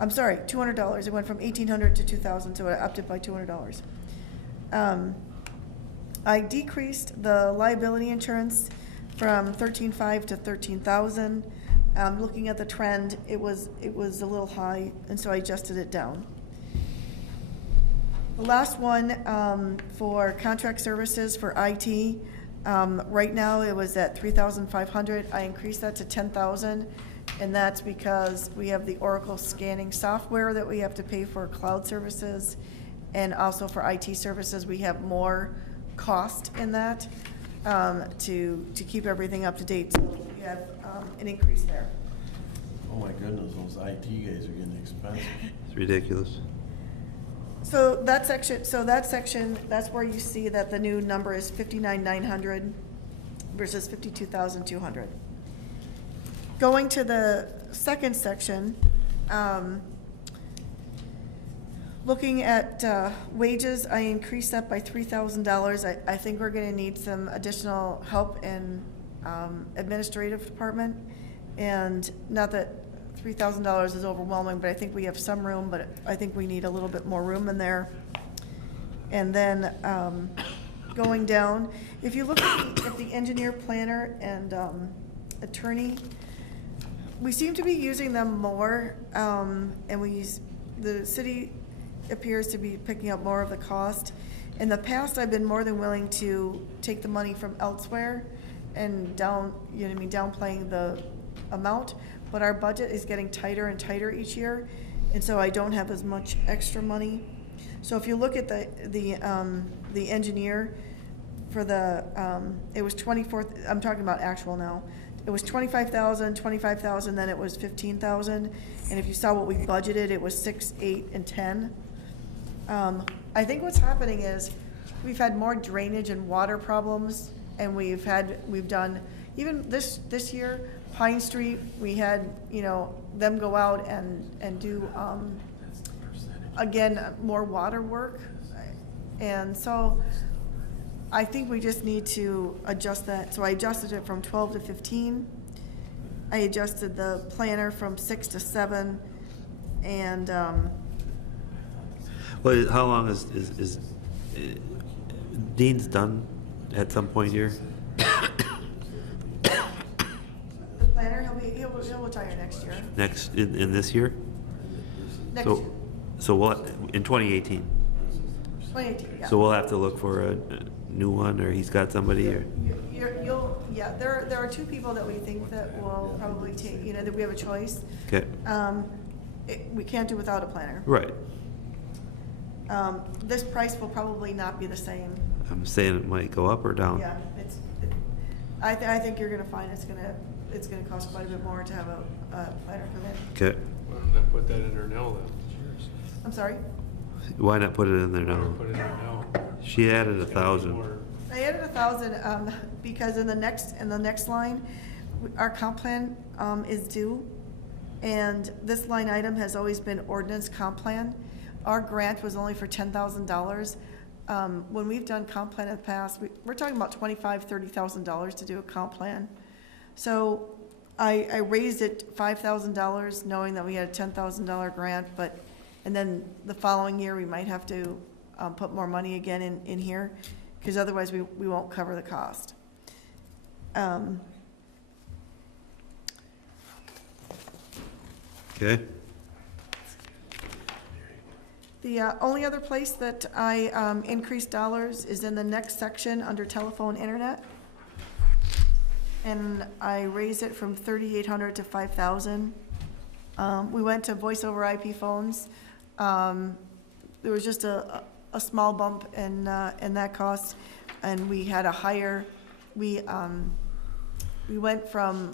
I'm sorry, $200. It went from $1,800 to $2,000, so I upped it by $200. I decreased the liability insurance from 13,500 to 13,000. Looking at the trend, it was a little high, and so I adjusted it down. The last one, for contract services for IT, right now it was at 3,500. I increased that to 10,000, and that's because we have the Oracle scanning software that we have to pay for cloud services, and also for IT services, we have more cost in that, to keep everything up to date. So we have, an increase there. Oh my goodness, those IT guys are getting expensive. It's ridiculous. So that section, that's where you see that the new number is 59,900 versus 52,200. Going to the second section, looking at wages, I increased that by $3,000. I think we're gonna need some additional help in administrative department. And not that $3,000 is overwhelming, but I think we have some room, but I think we need a little bit more room in there. And then going down, if you look at the engineer, planner, and attorney, we seem to be using them more, and the city appears to be picking up more of the cost. In the past, I've been more than willing to take the money from elsewhere and downplaying the amount, but our budget is getting tighter and tighter each year, and so I don't have as much extra money. So if you look at the engineer for the, it was 24, I'm talking about actual now. It was 25,000, 25,000, then it was 15,000, and if you saw what we budgeted, it was 6, 8, and 10. I think what's happening is we've had more drainage and water problems, and we've done, even this year, Pine Street, we had, them go out and do, again, more water work. And so I think we just need to adjust that. So I adjusted it from 12 to 15. I adjusted the planner from 6 to 7. And, Well, how long is Dean's done at some point here? the planner, he'll retire next year. Next, in this year? Next So- year, So what, in 2018? 2018, yeah. So we'll have to look for a new one, or he's got somebody, or? There are two people that we think that will probably take, that we have a choice. Okay, We can't do without a planner. right. This price will probably not be the same. I'm saying it might go up or down. Yeah, I think you're gonna find it's gonna cost quite a bit more to have a planner come in. Okay, Why don't I put that in there now then? I'm sorry? why not put it in there Why don't now? I put it in there now? She added It's gonna be 1,000. more- I added 1,000, because in the next line, our comp plan, is due. And this line item has always been ordinance comp plan. Our grant was only for $10,000. When we've done comp plan in the past, we're talking about $25,000, $30,000 to do a comp plan. So I raised it $5,000, knowing that we had a $10,000 grant, and then the following year, we might have to put more money again in here, because otherwise we won't cover the cost. Okay, The only other place that I increased dollars is in the next section under telephone internet. And I raised it from 3,800 to 5,000. We went to voice over IP phones. There was just a small bump in that cost, and we had a higher, we went from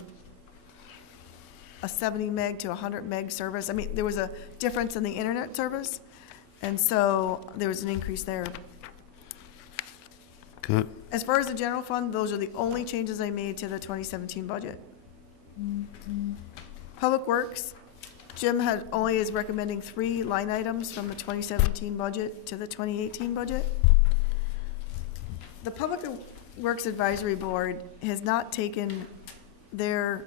a 70 meg to 100 meg service. I mean, there was a difference in the internet service, and so there was an increase there. okay. As far as the general fund, those are the only changes I made to the 2017 budget. Public Works, Jim only is recommending 3 line items from the 2017 budget to the 2018 budget. The Public Works Advisory Board has not taken their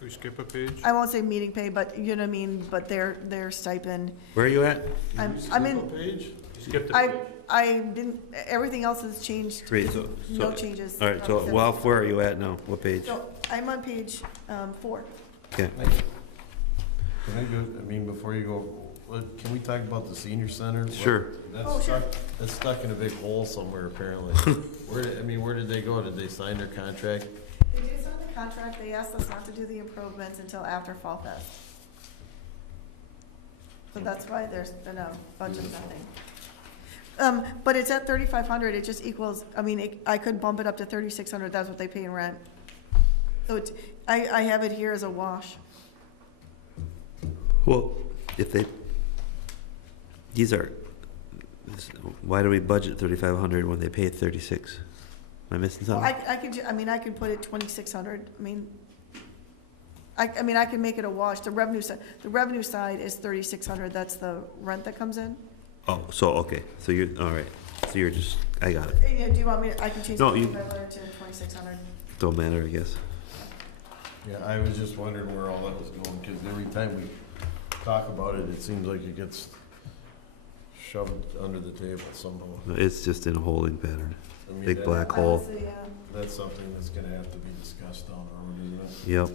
We skip a page? I won't say meeting pay, but you know what I mean, but their stipend. Where are you at? I'm Skip a in, page? Skip the page. I didn't, everything else has changed. Great, so. No changes. All right, so, well, where are you at now? What page? So I'm on page 4. Okay. Can I go, I mean, before you go, can we talk about the senior center? Sure. That's Oh, sure. stuck, that's stuck in a big hole somewhere apparently. Where did they go? Did they sign their contract? They did sign the contract, they asked us not to do the improvements until after Fall Fest. So that's why there's been a bunch of nothing. But it's at 3,500, it just equals, I mean, I could bump it up to 3,600, that's what they pay in rent. So it's, I have it here as a wash. Well, if they, these are, why do we budget 3,500 when they pay 36? Am I missing Well, something? I could put it 2,600, I mean, I can make it a wash, the revenue side is 3,600, that's the rent that comes in. Oh, so, okay, so you're, all right, so you're just, I got it. Yeah, do you want me, I can change the No, you- 3,500 to 2,600. Don't matter, I guess. Yeah, I was just wondering where all that was going, because every time we talk about it, it seems like it gets shoved under the table somehow. It's just in a holding pattern. I mean, Big that- black hole. Honestly, yeah. That's something that's gonna have to be discussed down the road, isn't it? Yep.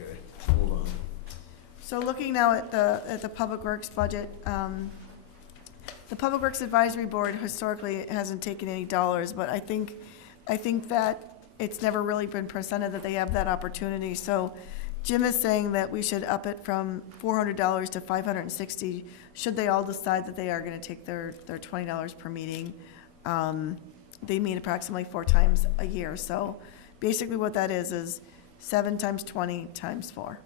Okay, hold on. So looking now at the Public Works budget, the Public Works Advisory Board historically hasn't taken any dollars, but I think that it's never really been presented that they have that opportunity. So Jim is saying that we should up it from $400 to $560, should they all decide that they are gonna take their $20 per meeting. They meet approximately 4 times a year, so basically what that is 7 times 20 times 4.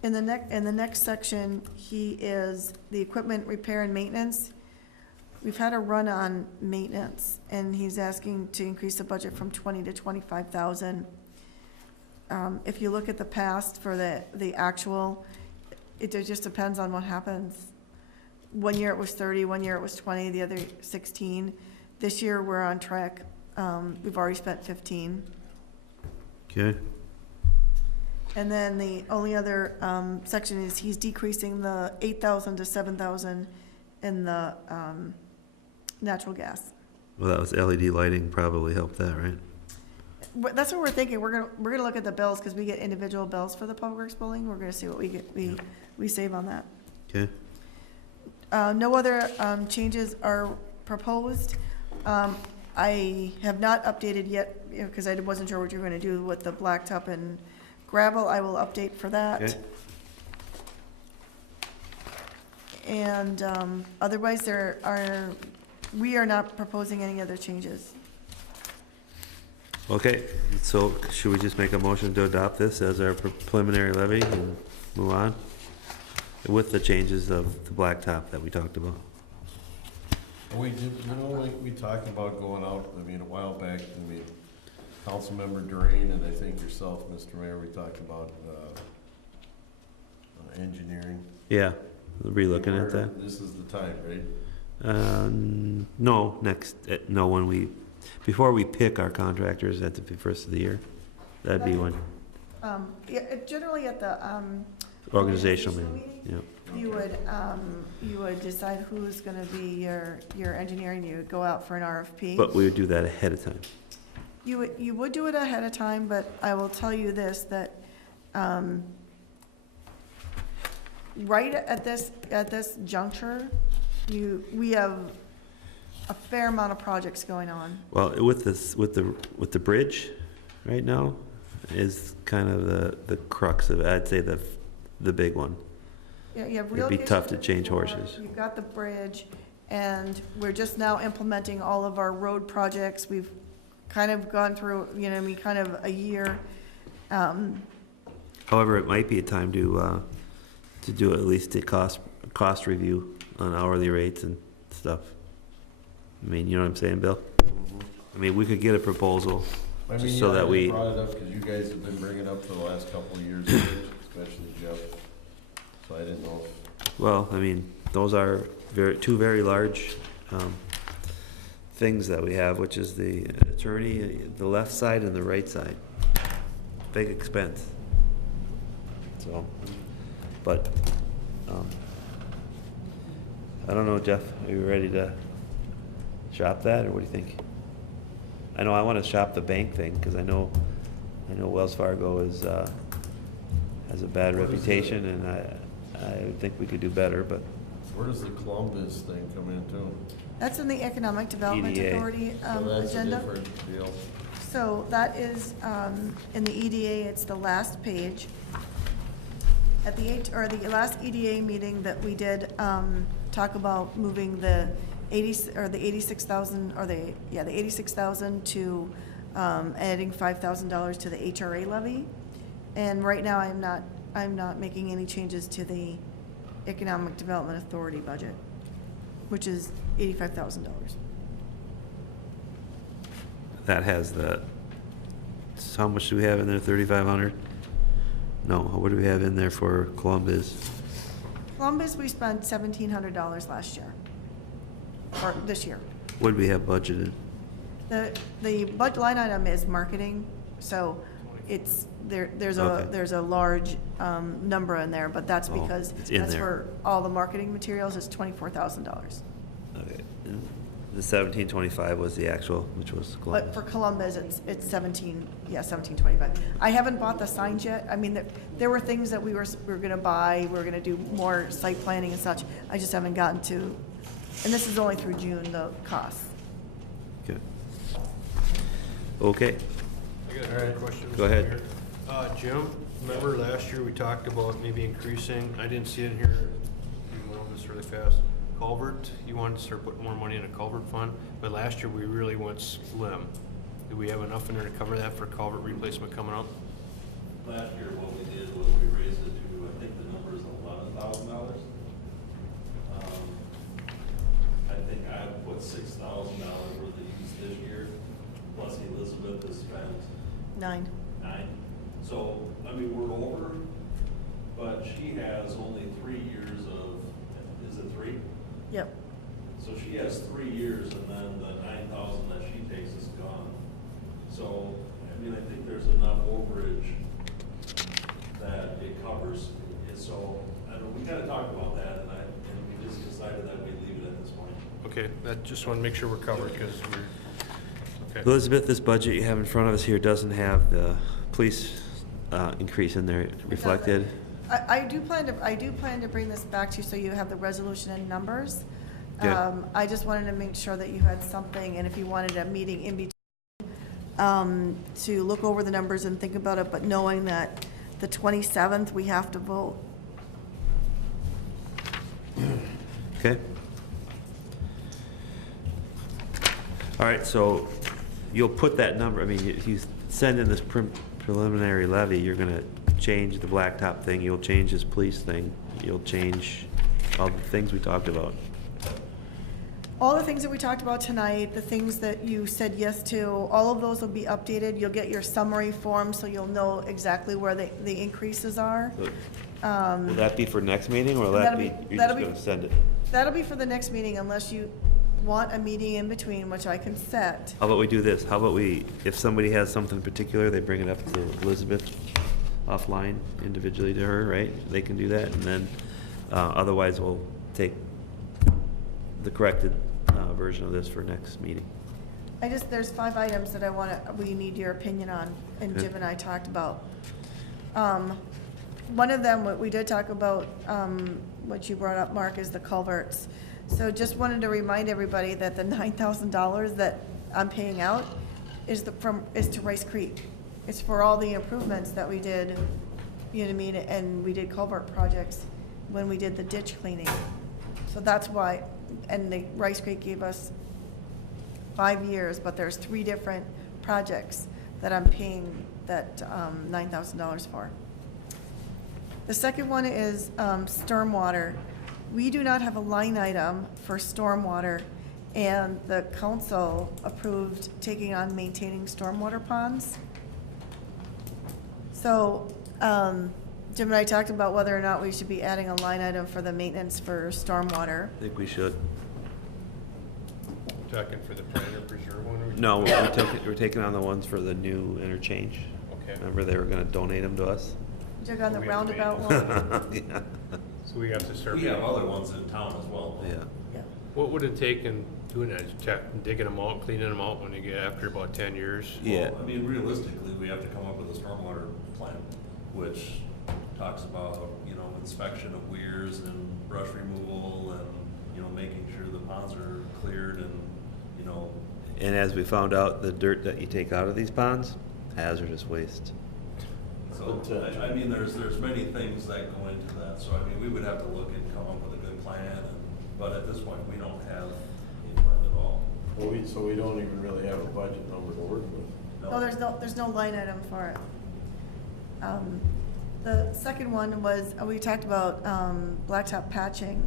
In the next section, he is the equipment repair and maintenance. We've had a run on maintenance, and he's asking to increase the budget from 20 to 25,000. If you look at the past for the actual, it just depends on what happens. One year it was 30, one year it was 20, the other 16. This year, we're on track. We've already spent 15. Okay. And then the only other section is he's decreasing the 8,000 to 7,000 in the natural gas. Well, that was LED lighting probably helped that, right? But that's what we're thinking. We're gonna look at the bills because we get individual bills for the Public Works building. We're gonna see what we save on that. Okay. No other changes are proposed. I have not updated yet because I wasn't sure what you were gonna do with the blacktop and gravel. I will update for that. Okay. And otherwise, we are not proposing any other changes. Okay, so should we just make a motion to adopt this as our preliminary levy and move on? With the changes of the blacktop that we talked about. We did, like we talked about going out, I mean, a while back, I mean, Councilmember Drain and I think yourself, Mr. Mayor, we talked about, engineering. Yeah, we'll be looking at that. This is the time, right? No, before we pick our contractors at the first of the year, that'd be when, Generally at the organizational meeting, yeah. you would decide who's gonna be your engineering. You would go out for an RFP. But we would do that ahead of time. You would do it ahead of time, but I will tell you this, that, right at this juncture, we have a fair amount of projects going on. Well, with the bridge right now is kind of the crux of it. I'd say the big one. Yeah, you have It'd be relocation tough to of the change floor, horses. You've got the bridge, and we're just now implementing all of our road projects. We've kind of gone through, kind of a year. However, it might be a time to do at least a cost review on hourly rates and stuff. I mean, you know what I'm saying, Bill? I mean, we could get a proposal I mean, just so yeah, that I we, brought it up because you guys have been bringing it up for the last couple of years, especially Jeff. So I didn't know. well, I mean, those are two very large things that we have, which is the attorney, the left side and the right side. Big expense. So, but, I don't know, Jeff, are you ready to shop that, or what do you think? I know I want to shop the bank thing, because I know Wells Fargo is, has a bad What is reputation, and I think we could do better, but Where does the Columbus thing come into? That's in the Economic Development EDA. Authority So that's a agenda. different deal. So that is, in the EDA, it's the last page. At the last EDA meeting that we did, talk about moving the 86,000, the 86,000 to, adding $5,000 to the HRA levy. And right now, I'm not making any changes to the Economic Development Authority budget, which is $85,000. that has the, so how much do we have in there, 3,500? No, what do we have in there for Columbus? Columbus, we spent $1,700 last year, or this year. What do we have budgeted? The budget line item is marketing, so it's, there's Okay. a large, number in there, but that's Oh, because it's in that's there. for all the marketing materials, it's $24,000. Okay, and the 1725 was the actual, which was But Columbus. for Columbus, it's 1725. I haven't bought the signs yet. I mean, there were things that we were gonna buy, we were gonna do more site planning and such. I just haven't gotten to, and this is only through June, the cost. Okay. Okay, I got a question. Go Mr. ahead. Mayor. Jim, remember last year we talked about maybe increasing, I didn't see it in here, you went over this really fast. Culvert, you wanted to start putting more money in a culvert fund, but last year we really went slim. Do we have enough in there to cover that for culvert replacement coming up? Last year, what we did was we raised it to, I think the number is $11,000. I think I put $6,000 worth of use this year, plus Elizabeth has spent 9. 9. So, I mean, we're over, but she has only 3 years of, is it 3? Yep. So she has 3 years, and then the 9,000 that she takes is gone. So, I mean, I think there's enough overage that it covers. And so, I don't know, we gotta talk about that, and we just decided that we'd leave it at this point. Okay, that, just want to make sure we're covered, because we're, okay. Elizabeth, this budget you have in front of us here doesn't have the police increase in there reflected. I do plan to bring this back to you so you have the resolution and numbers. Okay. I just wanted to make sure that you had something, and if you wanted a meeting in between, to look over the numbers and think about it, but knowing that the 27th, we have to vote. Okay. All right, so you'll put that number, I mean, if you send in this preliminary levy, you're gonna change the blacktop thing, you'll change this police thing, you'll change all the things we talked about. All the things that we talked about tonight, the things that you said yes to, all of those will be updated. You'll get your summary form, so you'll know exactly where the increases are. Will that be for next meeting, or will that That'll be, be- you're that'll just be- gonna send it? That'll be for the next meeting unless you want a meeting in between, which I can set. How about we do this, how about we, if somebody has something particular, they bring it up to Elizabeth offline, individually to her, right? They can do that, and then, otherwise we'll take the corrected, version of this for next meeting. There's 5 items that we need your opinion on, and Okay. Jim and I talked about. One of them, what we did talk about, what you brought up, Mark, is the culverts. So just wanted to remind everybody that the $9,000 that I'm paying out is to Rice Creek. It's for all the improvements that we did, you know what I mean, and we did culvert projects when we did the ditch cleaning. So that's why, and the Rice Creek gave us 5 years, but there's 3 different projects that I'm paying that $9,000 for. The second one is stormwater. We do not have a line item for stormwater, and the council approved taking on maintaining stormwater ponds. So Jim and I talked about whether or not we should be adding a line item for the maintenance for stormwater. I think we should. Talking for the planter preserve one? or- No, we're taking on the ones for the new interchange. Okay, Remember, they were gonna donate them to us? Took on the We have to roundabout make one. Yeah. so we have to start. We have other ones in town as well. Yeah. Yeah. What would it take in doing that, digging them out, cleaning them out when you get after about 10 years? Yeah. Well, I mean, realistically, we have to come up with a stormwater plan, which talks about, you know, inspection of weirs and brush removal and, you know, making sure the ponds are cleared and, you know, And as we found out, the dirt that you take out of these ponds, hazardous waste. so, I mean, there's many things that go into that. So, I mean, we would have to look and come up with a good plan, but at this point, we don't have a plan at all. Well, so we don't even really have a budget number to work with. No, there's no line item for it. The second one was, we talked about blacktop patching.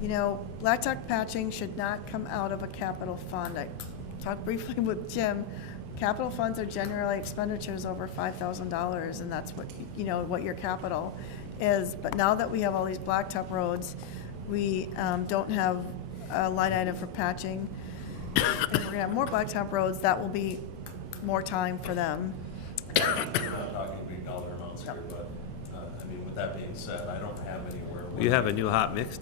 You know, blacktop patching should not come out of a capital fund. I talked briefly with Jim. Capital funds are generally expenditures over $5,000, and that's what, you know, what your capital is. But now that we have all these blacktop roads, we don't have a line item for patching. And we're gonna have more blacktop roads, that will be more time for them. We're not talking big dollar amounts here, but, I mean, with that being said, I don't have anywhere. where- You have a new hot mix,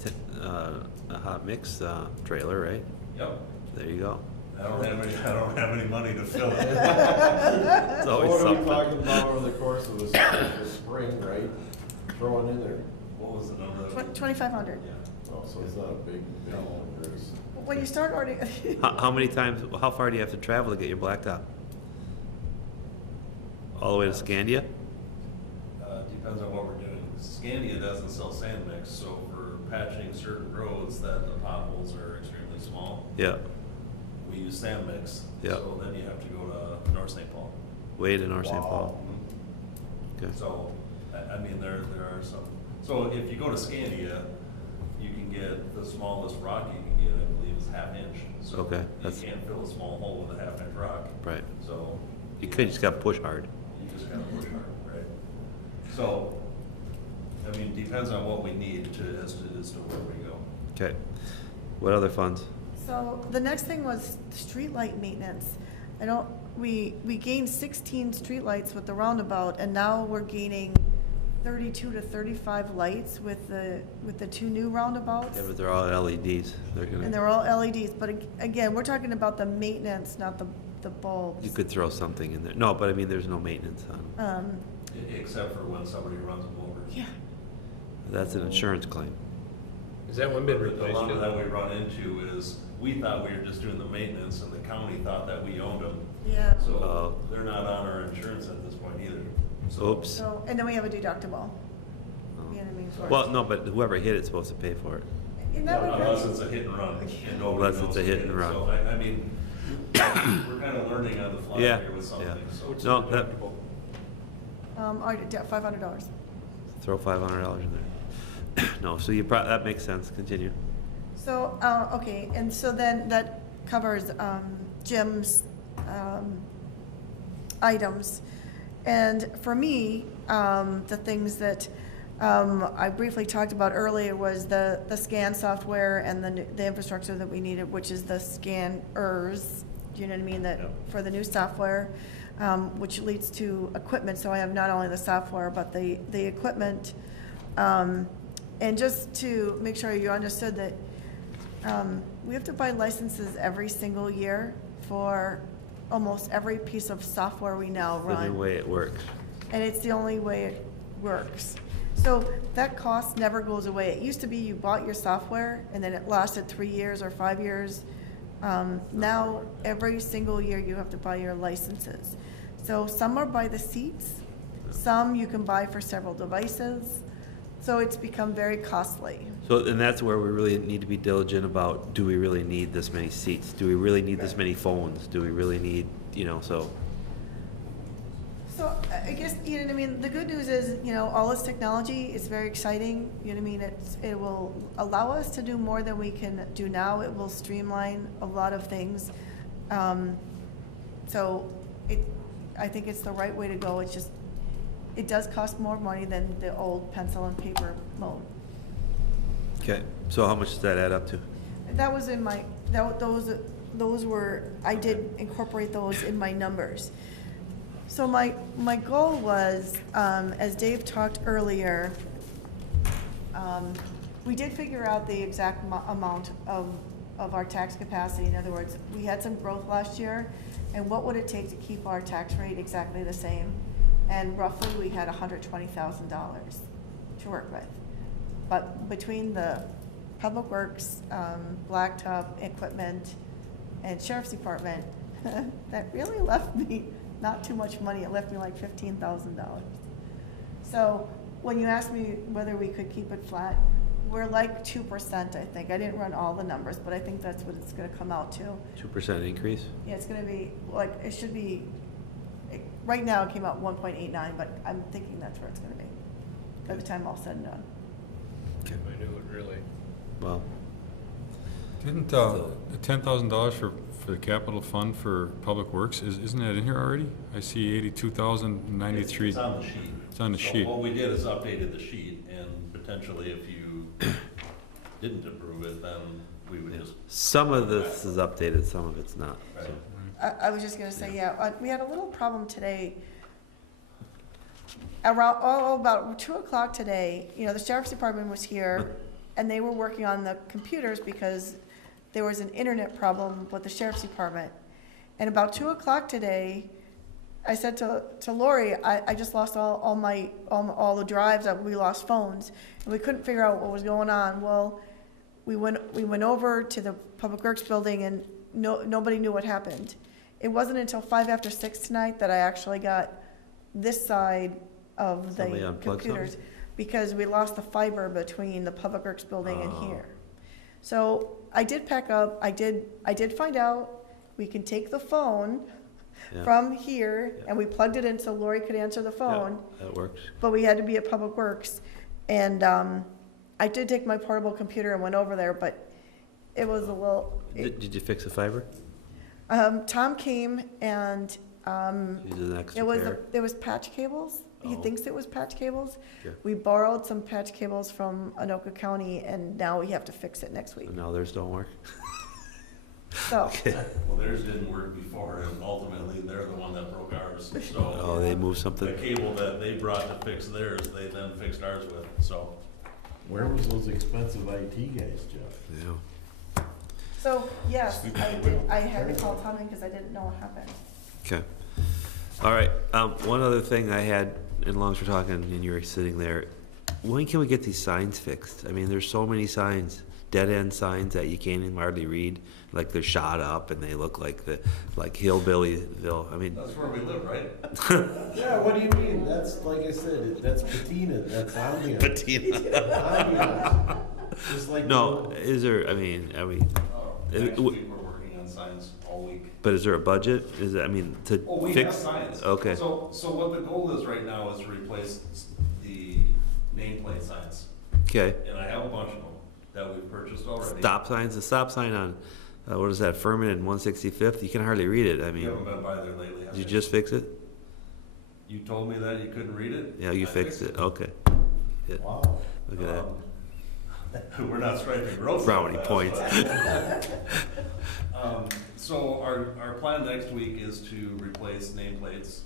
trailer, right? Yep. There you go. I don't have any money to fill it. It's So always what are we something. talking about over the course of the spring, right? Throwing in there. What was the number? 2,500. Yeah. Oh, so it's not a big increase. When you start ordering, How many times, how far do you have to travel to get your blacktop? All the way to Scandia? Depends on what we're doing. Scandia doesn't sell sand mix, so for patching certain roads that the potholes are extremely small, Yeah, we use sand mix. Yeah. So then you have to go to North St. Paul. way to North St. Paul. Okay. So, I mean, there are some, so if you go to Scandia, you can get the smallest rock you can get, I believe, is ½ inch. So Okay, you that's- can't fill a small hole with a ½ inch rock. Right. So. You could, just gotta push hard. You just gotta push hard, right? So, I mean, depends on what we need as to where we go. Okay. What other funds? so the next thing was streetlight maintenance. We gained 16 streetlights with the roundabout, and now we're gaining 32 to 35 lights with the two new roundabouts. Yeah, but they're all LEDs. They're And gonna, they're all LEDs, but again, we're talking about the maintenance, not the bulbs. you could throw something in there. No, but I mean, there's no maintenance on them. Except for when somebody runs them over. Yeah, That's an insurance claim. Has that one been The replaced dilemma yet? that we run into is, we thought we were just doing the maintenance, and the county thought that we owned them. yeah. So Oh. they're not on our insurance at this point either. So- Oops. So, and then we have a deductible. You know what I mean? for it. Well, no, but whoever hit it's supposed to pay for it. Isn't that what Unless it it's is? a hit and run, and nobody Unless knows it's a who hit did and it. run. So, I mean, we're kind of learning on the fly Yeah, here with something, yeah. so. What's No, the that- deductible? All right, $500. Throw $500 in there. No, so that makes sense. Continue. So, okay, and so then that covers Jim's items. And for me, the things that I briefly talked about earlier was the scan software and the infrastructure that we needed, which is the scanners, do you know what I mean, that, for the new software, which leads to equipment, so I have not only the software, but the equipment. And just to make sure you understood that we have to buy licenses every single year for almost every piece of software we now The new run. way it works. And it's the only way it works. So that cost never goes away. It used to be you bought your software and then it lasted 3 years or 5 years. Now, every single year you have to buy your licenses. So some are by the seats, some you can buy for several devices. So it's become very costly. So, and that's where we really need to be diligent about, do we really need this many seats? Do we really need this many phones? Do we really need, so. So I guess, you know what I mean, the good news is, all this technology is very exciting, you know what I mean, it will allow us to do more than we can do now, it will streamline a lot of things. So I think it's the right way to go, it's just, it does cost more money than the old pencil and paper mode. Okay, so how much does that add up to? That was in my, those, those were, I did incorporate those in my numbers. So my goal was, as Dave talked earlier, we did figure out the exact amount of our tax capacity. In other words, we had some growth last year, and what would it take to keep our tax rate exactly the same? And roughly, we had $120,000 to work with. But between the Public Works, blacktop equipment, and Sheriff's Department, that really left me not too much money. It left me like $15,000. So when you ask me whether we could keep it flat, we're like 2%, I think. I didn't run all the numbers, but I think that's what it's gonna come out to. 2% increase? Yeah, it's gonna be, like, it should be, right now it came out 1.89, but I'm thinking that's where it's gonna be by the time all's said and done. I knew it really. Well, Didn't, the $10,000 for the capital fund for Public Works, isn't that in here already? I see 82,093. It's on the sheet. It's on the sheet. So what we did is updated the sheet, and potentially if you didn't approve it, then we would just. some of this is updated, some of it's not. Right. So. I was just gonna say, yeah, we had a little problem today. Around, about 2 o'clock today, you know, the Sheriff's Department was here, and they were working on the computers because there was an internet problem with the Sheriff's Department. And about 2 o'clock today, I said to Lori, I just lost all the drives, we lost phones, and we couldn't figure out what was going on. Well, we went over to the Public Works building, and nobody knew what happened. It wasn't until 5 after 6 tonight that I actually got this side of Somebody the unplugged computers, something? because we lost the fiber between the Public Works building and Oh. here. So I did pack up, I did find out, we can take the phone Yeah. from here, Yeah. and we plugged it in so Lori could answer the phone, Yeah, that works. but we had to be at Public Works. And, I did take my portable computer and went over there, but it was a little, Did you fix the fiber? Tom came and, Use an extra it was, pair? there was patch cables. He Oh. thinks it was patch cables. Sure. We borrowed some patch cables from Anoka County, and now we have to fix it next week. So now theirs don't work? So, Well, theirs didn't work before, and ultimately, they're the one that broke ours, so. Oh, they moved The something? cable that they brought to fix theirs, they then fixed ours with, so. Where was those expensive IT guys, Jeff? Yeah. so, yes, I had to call Tommy because I didn't know what happened. Okay. All right, one other thing I had, as long as we're talking and you were sitting there, when can we get these signs fixed? I mean, there's so many signs, dead-end signs that you can't even hardly read, like they're shot up and they look like like Hillbillyville, I mean, That's where we live, right? Yeah, what do you mean? That's, like I said, that's patina, that's ambiance. Patina. Ambiance. Just like. No, is there, I mean, Next week, we're working on signs all week. but is there a budget? Is it, I mean, to Oh, we fix? have signs. Okay, So what the goal is right now is to replace the nameplate signs. okay. And I have a bunch of them that we've purchased already. Stop signs, the stop sign on, what is that, Furman and 165th, you can hardly read it, I You mean, haven't been by there lately, have did you you? just fix it? You told me that you couldn't read it? Yeah, you I fixed it, okay. Yeah, Wow. look at that. We're not striping growth. Brownie that points. fast, but- So our plan next week is to replace nameplates.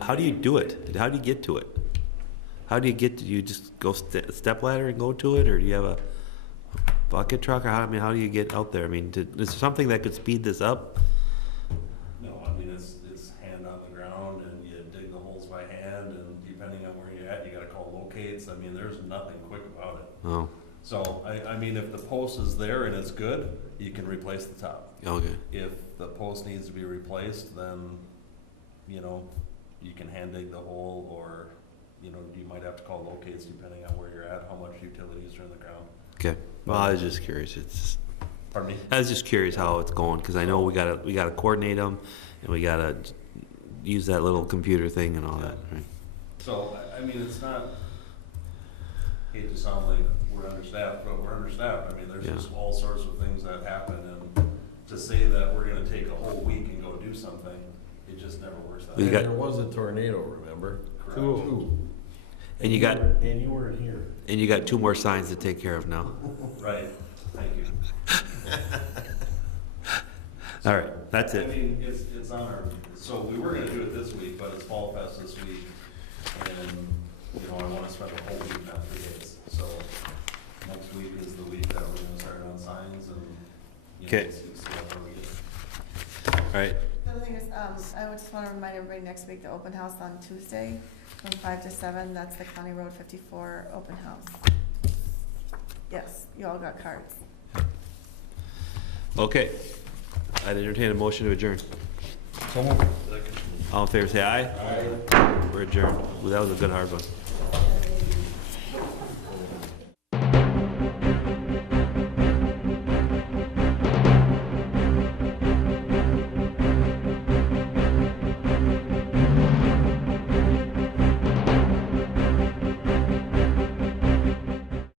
How do you do it? How do you get to it? How do you just go step ladder and go to it, or do you have a bucket truck, or how, I mean, how do you get out there? I mean, is there something that could speed this up? No, I mean, it's hand on the ground and you dig the holes by hand, and depending on where you're at, you gotta call locates. I mean, there's nothing quick about it. Oh, So, I mean, if the post is there and it's good, you can replace the top. okay, If the post needs to be replaced, then, you know, you can hand dig the hole, or, you know, you might have to call locates depending on where you're at, how much utilities are in the ground. okay. Well, I was just curious, Pardon me? I was just curious how it's going, because I know we gotta coordinate them, and we gotta use that little computer thing and all that, right? So, I mean, it's not, hate to sound like we're understaffed, but we're understaffed. I mean, there's Yeah. just all sorts of things that happen, and to say that we're gonna take a whole week and go do something, it just never works that You And way. got- there was a tornado, remember? Correct. Two. And you got, And you weren't here. and you got 2 more signs to take care of now. Right. Thank you. All right, that's I it. mean, it's on our, so we were gonna do it this week, but it's Fall Fest this week, and, you know, I wanna spend the whole week, not 3 days. So, next week is the week that we're gonna start on signs and, you know, Okay. see where we get. All right, The other thing is, I would just want to remind everybody, next week, the open house on Tuesday from 5 to 7, that's the County Road 54 open house. Yes, you all got cards. okay. I'd entertain a motion to adjourn. So moved. All in favor, say aye. Aye. We're adjourned. Well, that was a good hard one.